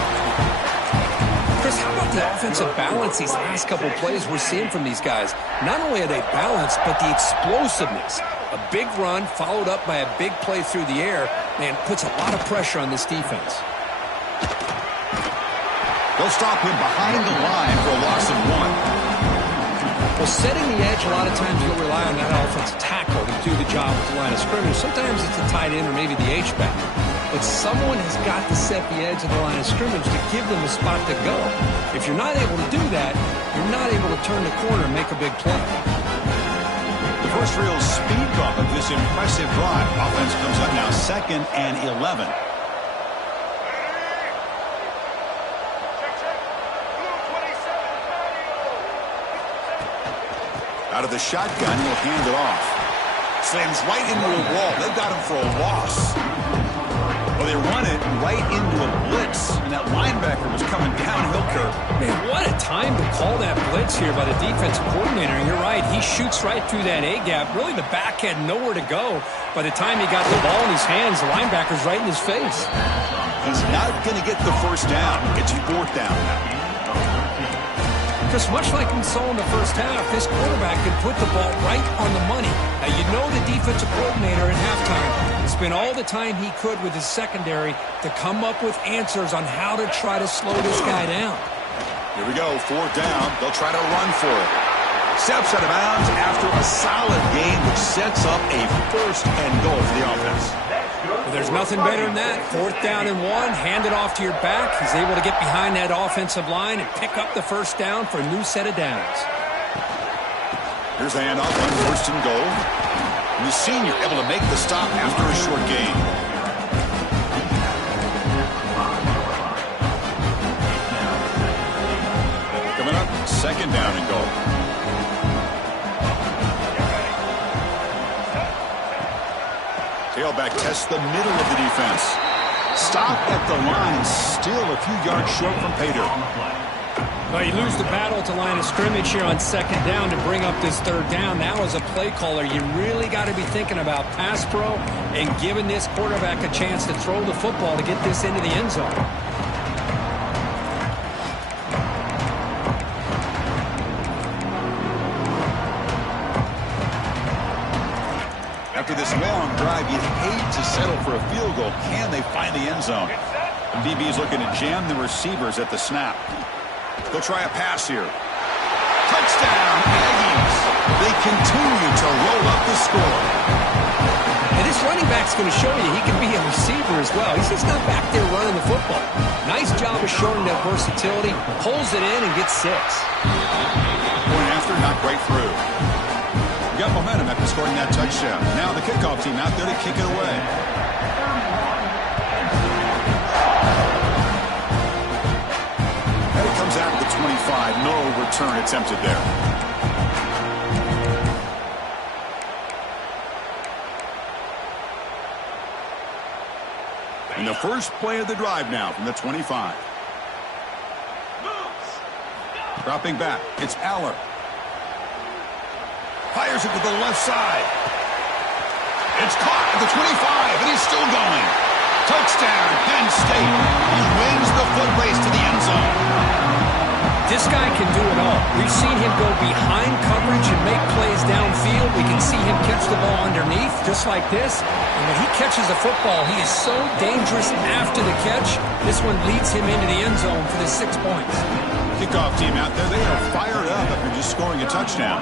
Chris, how about the offensive balance these last couple of plays we're seeing from these guys? Not only are they balanced, but the explosiveness. A big run followed up by a big play through the air, man, puts a lot of pressure on this defense. They'll stop him behind the line for a loss of 1. Well, setting the edge, a lot of times you'll rely on that offensive tackle to do the job with the line of scrimmage. Sometimes it's a tight end or maybe the H-back. But someone has got to set the edge of the line of scrimmage to give them a spot to go. If you're not able to do that, you're not able to turn the corner and make a big play. The first real speed bump of this impressive drive. Offense comes up now 2nd and 11. Out of the shotgun, he'll hand it off. Slams right into a wall. They've got him for a loss. Well, they run it right into a blitz, and that linebacker was coming downhill curve. Man, what a time to call that blitz here by the defensive coordinator. And you're right, he shoots right through that A-gap. Really, the back had nowhere to go. By the time he got the ball in his hands, the linebacker's right in his face. He's not going to get the first down. It's 4th down now. Because much like we saw in the first half, this quarterback can put the ball right on the money. Now, you know the defensive coordinator at halftime spent all the time he could with his secondary to come up with answers on how to try to slow this guy down. Here we go, 4th down. They'll try to run for it. Steps out of bounds after a solid game, which sets up a 1st and goal for the offense. Well, there's nothing better than that. 4th down and 1, hand it off to your back. He's able to get behind that offensive line and pick up the 1st down for a new set of downs. Here's the handoff on 1st and goal. And the senior able to make the stop after a short gain. Coming up, 2nd down and goal. Tailback tests the middle of the defense. Stop at the line, still a few yards short from pay dirt. Well, you lose the battle at the line of scrimmage here on 2nd down to bring up this 3rd down. Now, as a play caller, you really got to be thinking about pass pro and giving this quarterback a chance to throw the football to get this into the end zone. After this long drive, you'd hate to settle for a field goal. Can they find the end zone? The DB is looking to jam the receivers at the snap. They'll try a pass here. Touchdown, Aggies. They continue to roll up the score. And this running back's going to show you he can be a receiver as well. He's just not back there running the football. Nice job of showing that versatility. Pulls it in and gets 6. Point after, not quite through. Got momentum after scoring that touchdown. Now the kickoff team out there to kick it away. And it comes out of the 25. No return attempted there. And the first play of the drive now from the 25. Dropping back, it's Aller. Fires it to the left side. It's caught at the 25, and he's still going. Touchdown, Penn State. He wins the foot race to the end zone. This guy can do it all. We've seen him go behind coverage and make plays downfield. We can see him catch the ball underneath, just like this. And when he catches the football, he is so dangerous after the catch. This one leads him into the end zone for the 6 points. Kickoff team out there, they are fired up after just scoring a touchdown.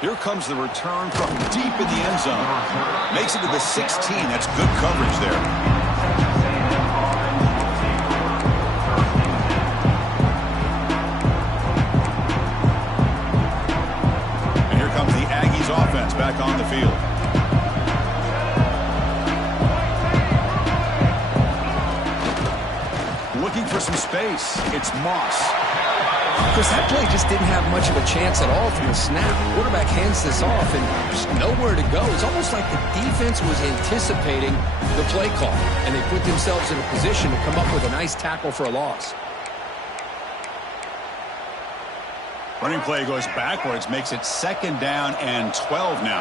Here comes the return from deep in the end zone. Makes it to the 16. That's good coverage there. And here comes the Aggies offense back on the field. space. It's Moss. Chris, that play just didn't have much of a chance at all from the snap. The quarterback hands this off and just nowhere to go. It's almost like the defense was anticipating the play call, and they put themselves in a position to come up with a nice tackle for a loss. Running play goes backwards, makes it 2nd down and 12 now.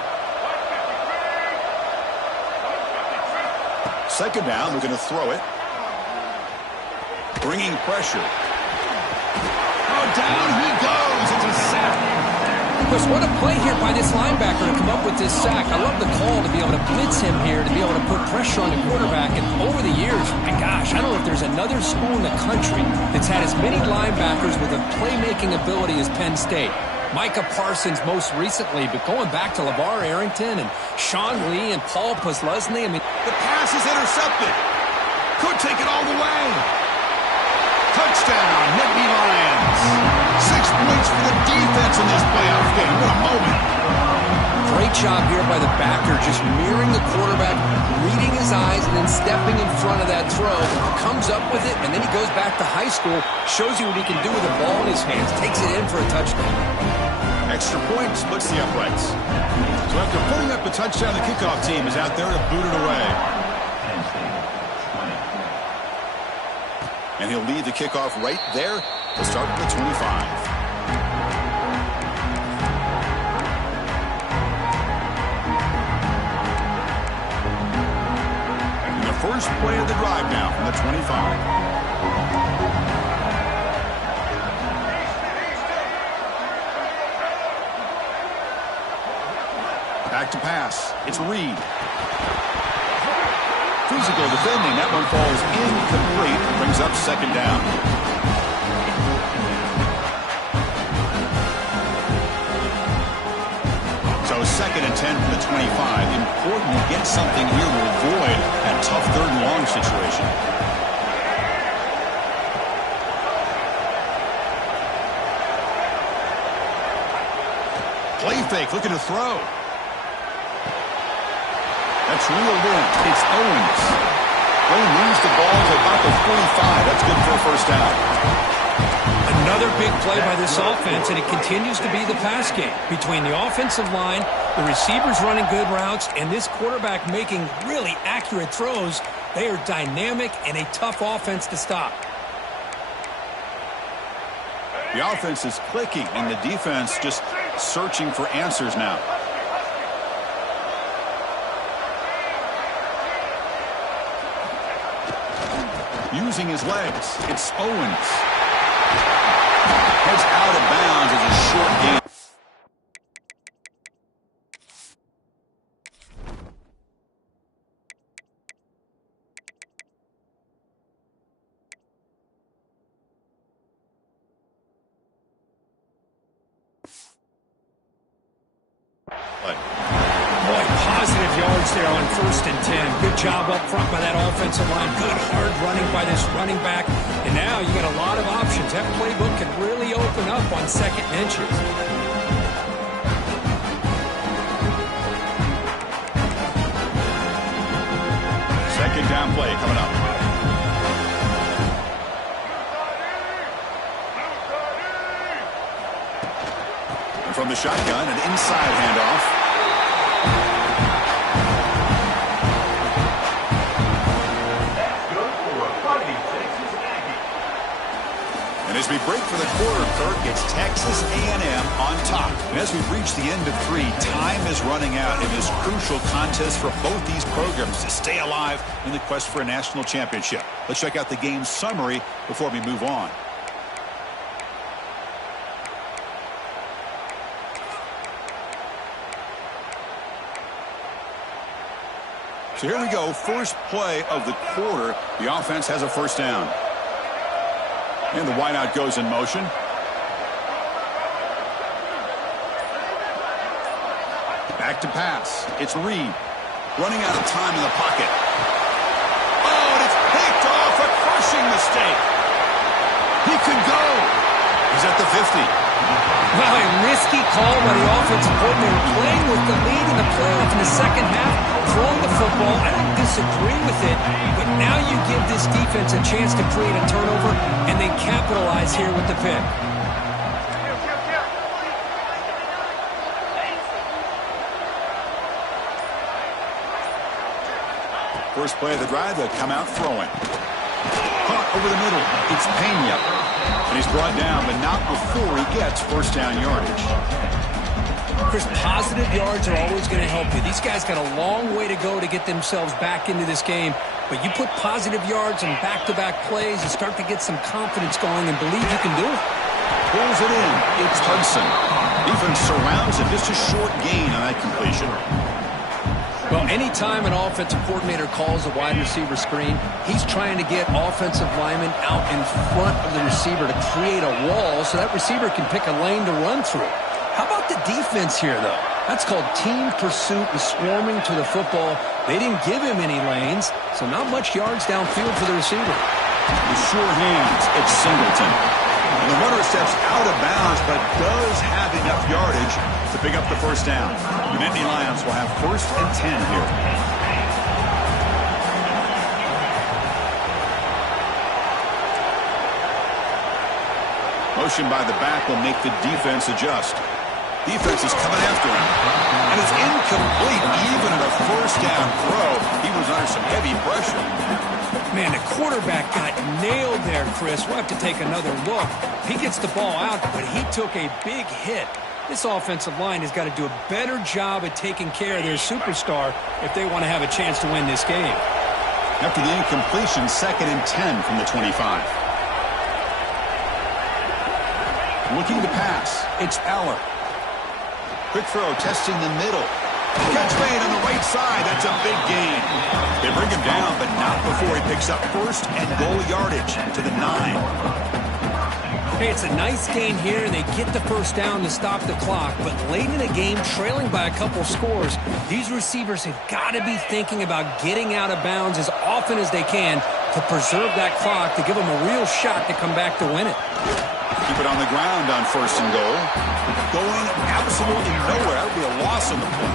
2nd down, they're going to throw it. Bringing pressure. Oh, down he goes. It's a sack. Chris, what a play here by this linebacker to come up with this sack. I love the call to be able to blitz him here, to be able to put pressure on the quarterback. And over the years, my gosh, I don't know if there's another school in the country that's had as many linebackers with a playmaking ability as Penn State. Micah Parsons most recently, but going back to LeVar Arrington and Sean Lee and Paul Posluszny, I mean, the pass is intercepted. Could take it all the way. Touchdown, Nittany Lions. 6 points for the defense in this playoff game. What a moment. Great job here by the backer, just mirroring the quarterback, reading his eyes, and then stepping in front of that throw. Comes up with it, and then he goes back to high school, shows you what he can do with the ball in his hands, takes it in for a touchdown. Extra point splits the uprights. So after putting up a touchdown, the kickoff team is out there to boot it away. And he'll lead the kickoff right there to start at the 25. And the first play of the drive now from the 25. Back to pass. It's Reed. Physical defending. That one falls incomplete. Brings up 2nd down. So 2nd and 10 from the 25. Important to get something here to avoid that tough 3rd and long situation. Play fake, looking to throw. That's reeled in. It's Owens. He moves the ball to about the 45. That's good for a 1st down. Another big play by this offense, and it continues to be the pass game. Between the offensive line, the receivers running good routes, and this quarterback making really accurate throws, they are dynamic and a tough offense to stop. The offense is clicking, and the defense just searching for answers now. Using his legs, it's Owens. Heads out of bounds as a short gain. Positive yards there on 1st and 10. Good job up front by that offensive line. Good hard running by this running back. And now you got a lot of options. That playbook can really open up on 2nd and inches. Second down play coming up. And from the shotgun, an inside handoff. And as we break for the quarter, Kirk, it's Texas A&M on top. And as we've reached the end of 3, time is running out in this crucial contest for both these programs to stay alive in the quest for a national championship. Let's check out the game summary before we move on. So here we go, first play of the quarter. The offense has a 1st down. And the wideout goes in motion. Back to pass. It's Reed. Running out of time in the pocket. Oh, and it's picked off. A crushing mistake. He could go. He's at the 50. Well, a risky call by the offensive coordinator, playing with the lead in the playoff in the 2nd half. throwing the football. I don't disagree with it, but now you give this defense a chance to create a turnover and then capitalize here with the pick. First play of the drive, they'll come out throwing. Caught over the middle. It's Pena. And he's brought down, but not before he gets first down yardage. Chris, positive yards are always going to help you. These guys got a long way to go to get themselves back into this game. But you put positive yards on back-to-back plays, you start to get some confidence going and believe you can do it. Pulls it in. It's Hudson. Defense surrounds him. Just a short gain on that completion. Well, anytime an offensive coordinator calls a wide receiver screen, he's trying to get offensive linemen out in front of the receiver to create a wall so that receiver can pick a lane to run through. How about the defense here, though? That's called team pursuit and swarming to the football. They didn't give him any lanes, so not much yards downfield for the receiver. With sure hands, it's Singleton. And the runner steps out of bounds, but does have enough yardage to pick up the first down. The Nittany Lions will have first and 10 here. Motion by the back will make the defense adjust. Defense is coming after him. And it's incomplete. Even in a first down throw, he was under some heavy pressure. Man, the quarterback got nailed there, Chris. We'll have to take another look. He gets the ball out, but he took a big hit. This offensive line has got to do a better job at taking care of their superstar if they want to have a chance to win this game. After the incompletion, second and 10 from the 25. Looking to pass. It's Aller. Quick throw, testing the middle. Catch made on the right side. That's a big gain. They bring him down, but not before he picks up first and goal yardage to the 9. Hey, it's a nice gain here, and they get the first down to stop the clock. But late in the game, trailing by a couple scores, these receivers have got to be thinking about getting out of bounds as often as they can to preserve that clock, to give them a real shot to come back to win it. Keep it on the ground on first and goal. Going absolutely nowhere. That would be a loss on the play.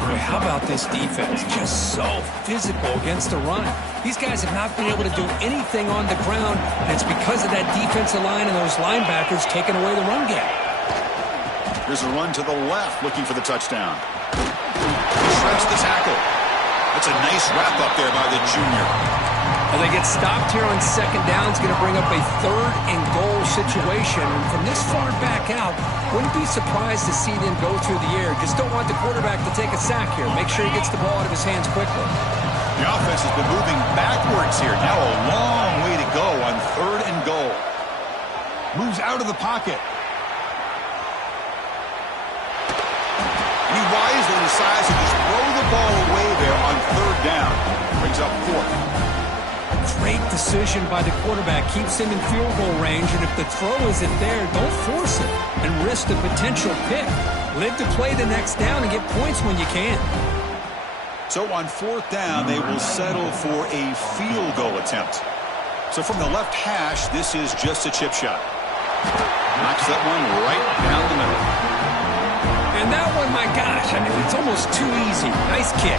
Boy, how about this defense? Just so physical against the run. These guys have not been able to do anything on the ground, and it's because of that defensive line and those linebackers taking away the run game. Here's a run to the left, looking for the touchdown. He shreds the tackle. That's a nice wrap up there by the junior. Well, they get stopped here on second down. It's going to bring up a third and goal situation. And from this far back out, wouldn't be surprised to see them go through the air. Just don't want the quarterback to take a sack here. Make sure he gets the ball out of his hands quickly. The offense has been moving backwards here. Now a long way to go on third and goal. Moves out of the pocket. He wisely decides to just throw the ball away there on third down. Brings up fourth. Great decision by the quarterback. Keeps him in field goal range, and if the throw isn't there, don't force it and risk the potential pick. Live to play the next down and get points when you can. So on fourth down, they will settle for a field goal attempt. So from the left hash, this is just a chip shot. Knocks that one right down the middle. And that one, my gosh, I mean, it's almost too easy. Nice kick.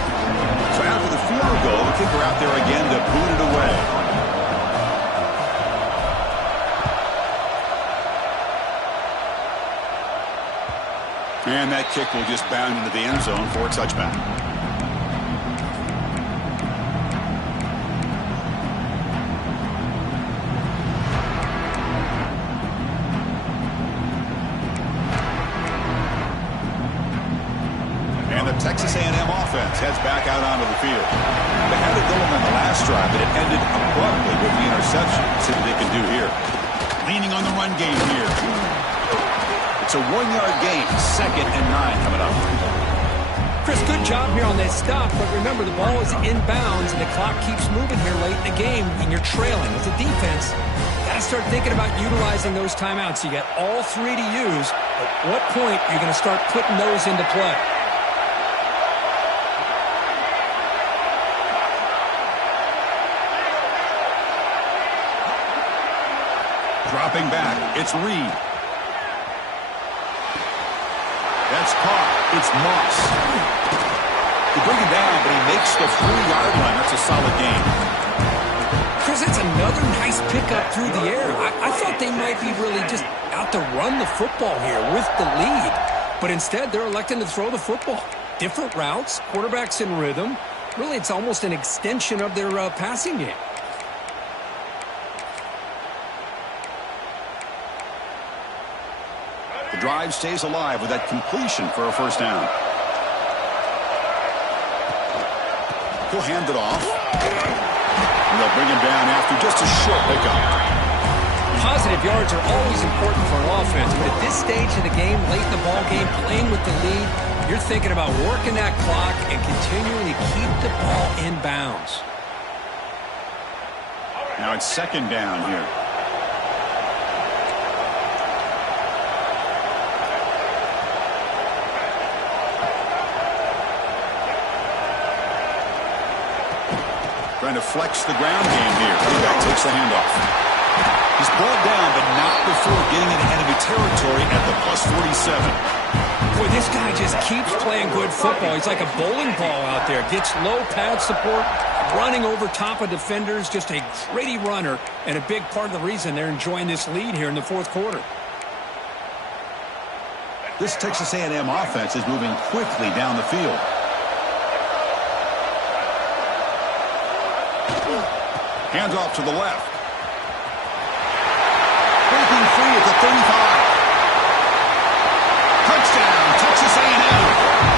So after the field goal, the kicker out there again to boot it away. And that kick will just bound into the end zone for a touchback. Texas A&M offense heads back out onto the field. They had it going on the last drive, but it ended abruptly with the interception. See what they can do here. Leaning on the run game here. It's a 1-yard gain. Second and 9 coming up. Chris, good job here on that stop, but remember, the ball is inbounds, and the clock keeps moving here late in the game, and you're trailing. With the defense, got to start thinking about utilizing those timeouts. You got all three to use. At what point are you going to start putting those into play? Dropping back, it's Reed. That's caught. It's Moss. They bring him down, but he makes the 3-yard line. That's a solid gain. Chris, it's another nice pickup through the air. I thought they might be really just out to run the football here with the lead. But instead, they're electing to throw the football. Different routes, quarterback's in rhythm. Really, it's almost an extension of their passing game. The drive stays alive with that completion for a first down. He'll hand it off. And they'll bring him down after just a short pickup. Positive yards are always important for an offense, but at this stage of the game, late in the ball game, playing with the lead, you're thinking about working that clock and continuing to keep the ball in bounds. Now it's second down here. Trying to flex the ground game here. Running back takes the handoff. He's brought down, but not before getting into enemy territory at the +47. Boy, this guy just keeps playing good football. He's like a bowling ball out there. Gets low pad support, running over top of defenders. Just a gritty runner, and a big part of the reason they're enjoying this lead here in the fourth quarter. This Texas A&M offense is moving quickly down the field. Hands off to the left. Breaking free at the 35. Touchdown, Texas A&M.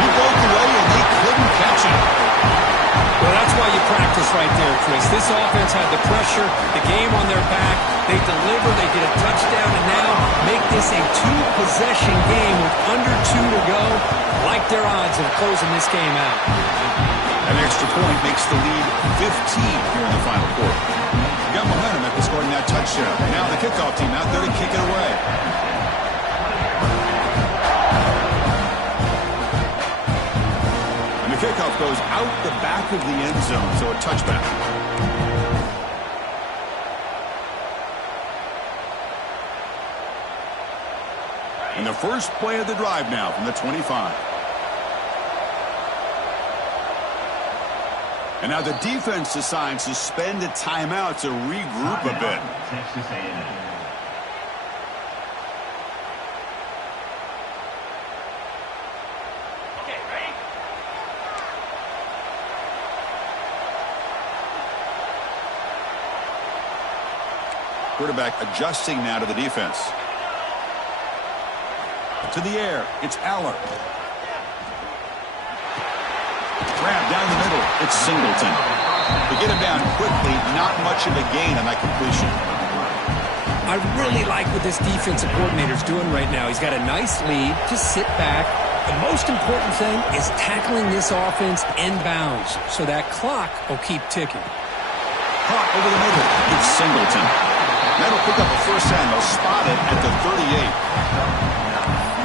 He broke away and they couldn't catch him. Well, that's why you practice right there, Chris. This offense had the pressure, the game on their back. They deliver, they get a touchdown, and now make this a 2-possession game with under 2 to go. Like their odds of closing this game out. An extra point makes the lead 15 here in the final quarter. Got momentum after scoring that touchdown. Now the kickoff team out there to kick it away. And the kickoff goes out the back of the end zone, so a touchback. And the first play of the drive now from the 25. And now the defense decides to spend a timeout to regroup a bit. Texas A&M. Okay, ready? Quarterback adjusting now to the defense. To the air, it's Aller. Grab down the middle, it's Singleton. To get him down quickly, not much of a gain on that completion. I really like what this defensive coordinator's doing right now. He's got a nice lead. Just sit back. The most important thing is tackling this offense in bounds, so that clock will keep ticking. Caught over the middle, it's Singleton. That'll pick up a first down. They'll spot it at the 38.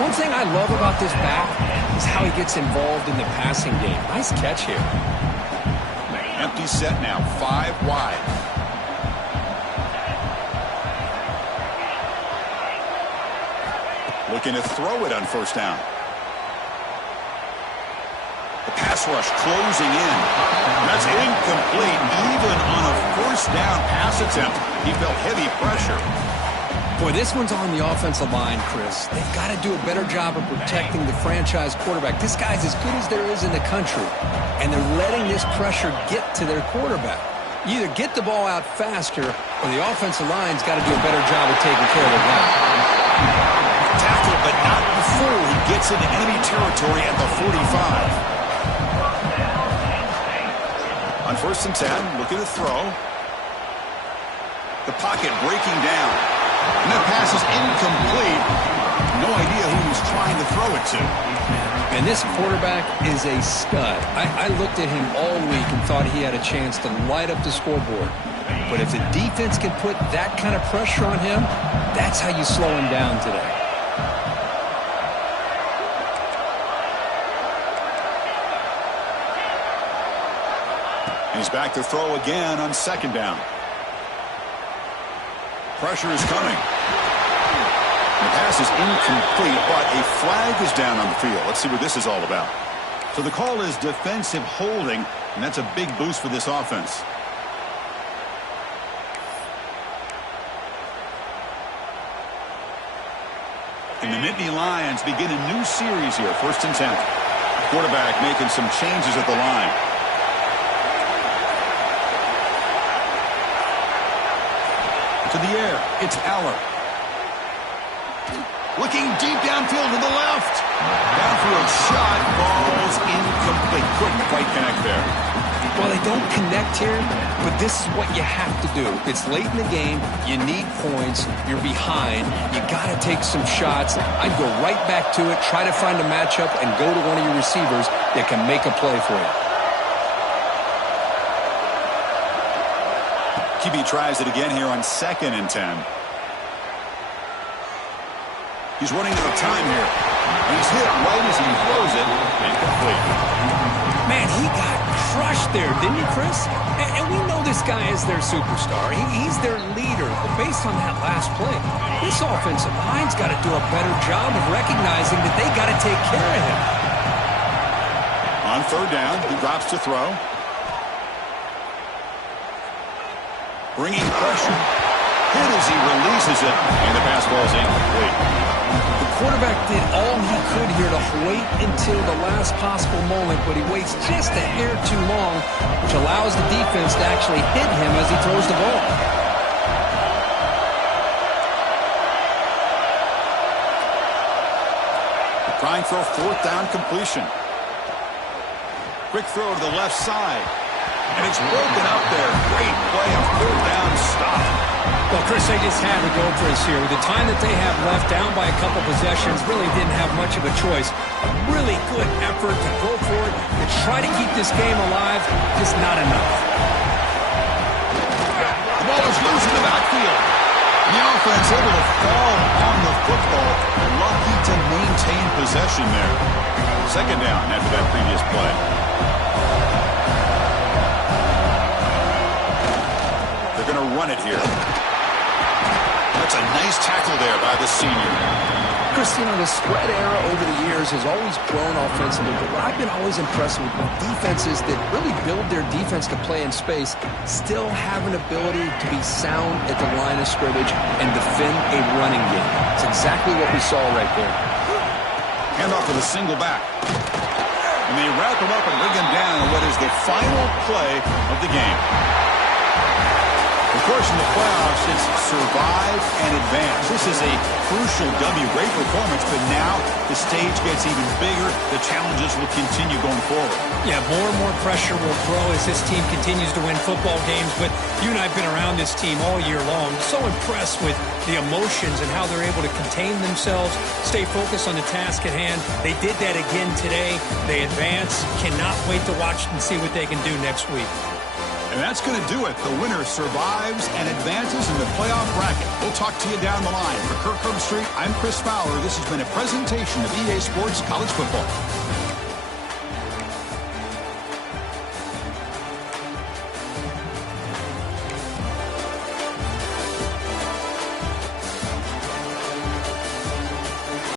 One thing I love about this back is how he gets involved in the passing game. Nice catch here. Empty set now, 5 wide. Looking to throw it on first down. The pass rush closing in. That's incomplete. Even on a first down pass attempt, he felt heavy pressure. Boy, this one's on the offensive line, Chris. They've got to do a better job of protecting the franchise quarterback. This guy's as good as there is in the country, and they're letting this pressure get to their quarterback. You either get the ball out faster, or the offensive line's got to do a better job of taking care of the guy. Tackled, but not before he gets into enemy territory at the 45. On first and 10, looking to throw. The pocket breaking down. And that pass is incomplete. No idea who he's trying to throw it to. And this quarterback is a stud. I looked at him all week and thought he had a chance to light up the scoreboard. But if the defense can put that kind of pressure on him, that's how you slow him down today. He's back to throw again on second down. Pressure is coming. The pass is incomplete, but a flag is down on the field. Let's see what this is all about. So the call is defensive holding, and that's a big boost for this offense. And the Nittany Lions begin a new series here, 1st and 10. Quarterback making some changes at the line. To the air, it's Aller. Looking deep downfield to the left. Downfield shot falls incomplete. Couldn't quite connect there. Well, they don't connect here, but this is what you have to do. It's late in the game. You need points. You're behind. You got to take some shots. I'd go right back to it, try to find a matchup, and go to one of your receivers that can make a play for you. QB tries it again here on 2nd and 10. He's running out of time here. He's hit right as he throws it. Incomplete. Man, he got crushed there, didn't he, Chris? And we know this guy is their superstar. He's their leader. But based on that last play, this offensive line's got to do a better job of recognizing that they got to take care of him. On 3rd down, he drops to throw. Bringing pressure. Hit as he releases it, and the pass ball is incomplete. The quarterback did all he could here to wait until the last possible moment, but he waits just a hair too long, which allows the defense to actually hit him as he throws the ball. Trying for a 4th down completion. Quick throw to the left side. And it's broken up there. Great play, a 4th down stop. Well, Chris, they just had to go for us here. With the time that they have left, down by a couple possessions, really didn't have much of a choice. A really good effort to go for it, to try to keep this game alive, just not enough. The ball is loose in the backfield. The offense able to fall on the football. Lucky to maintain possession there. 2nd down after that previous play. They're going to run it here. That's a nice tackle there by the senior. Chris, you know, the spread era over the years has always grown offensively, but what I've been always impressed with defenses that really build their defense to play in space still have an ability to be sound at the line of scrimmage and defend a running game. It's exactly what we saw right there. Handoff with a single back. And they wrap him up and bring him down in what is the final play of the game. Of course, in the playoffs, it's survive and advance. This is a crucial W. Great performance, but now the stage gets even bigger. The challenges will continue going forward. Yeah, more and more pressure will grow as this team continues to win football games. But you and I have been around this team all year long. So impressed with the emotions and how they're able to contain themselves, stay focused on the task at hand. They did that again today. They advance. Cannot wait to watch and see what they can do next week. And that's going to do it. The winner survives and advances in the playoff bracket. We'll talk to you down the line. For Kirk Herbstreit, I'm Chris Fowler. This has been a presentation of EA Sports College Football.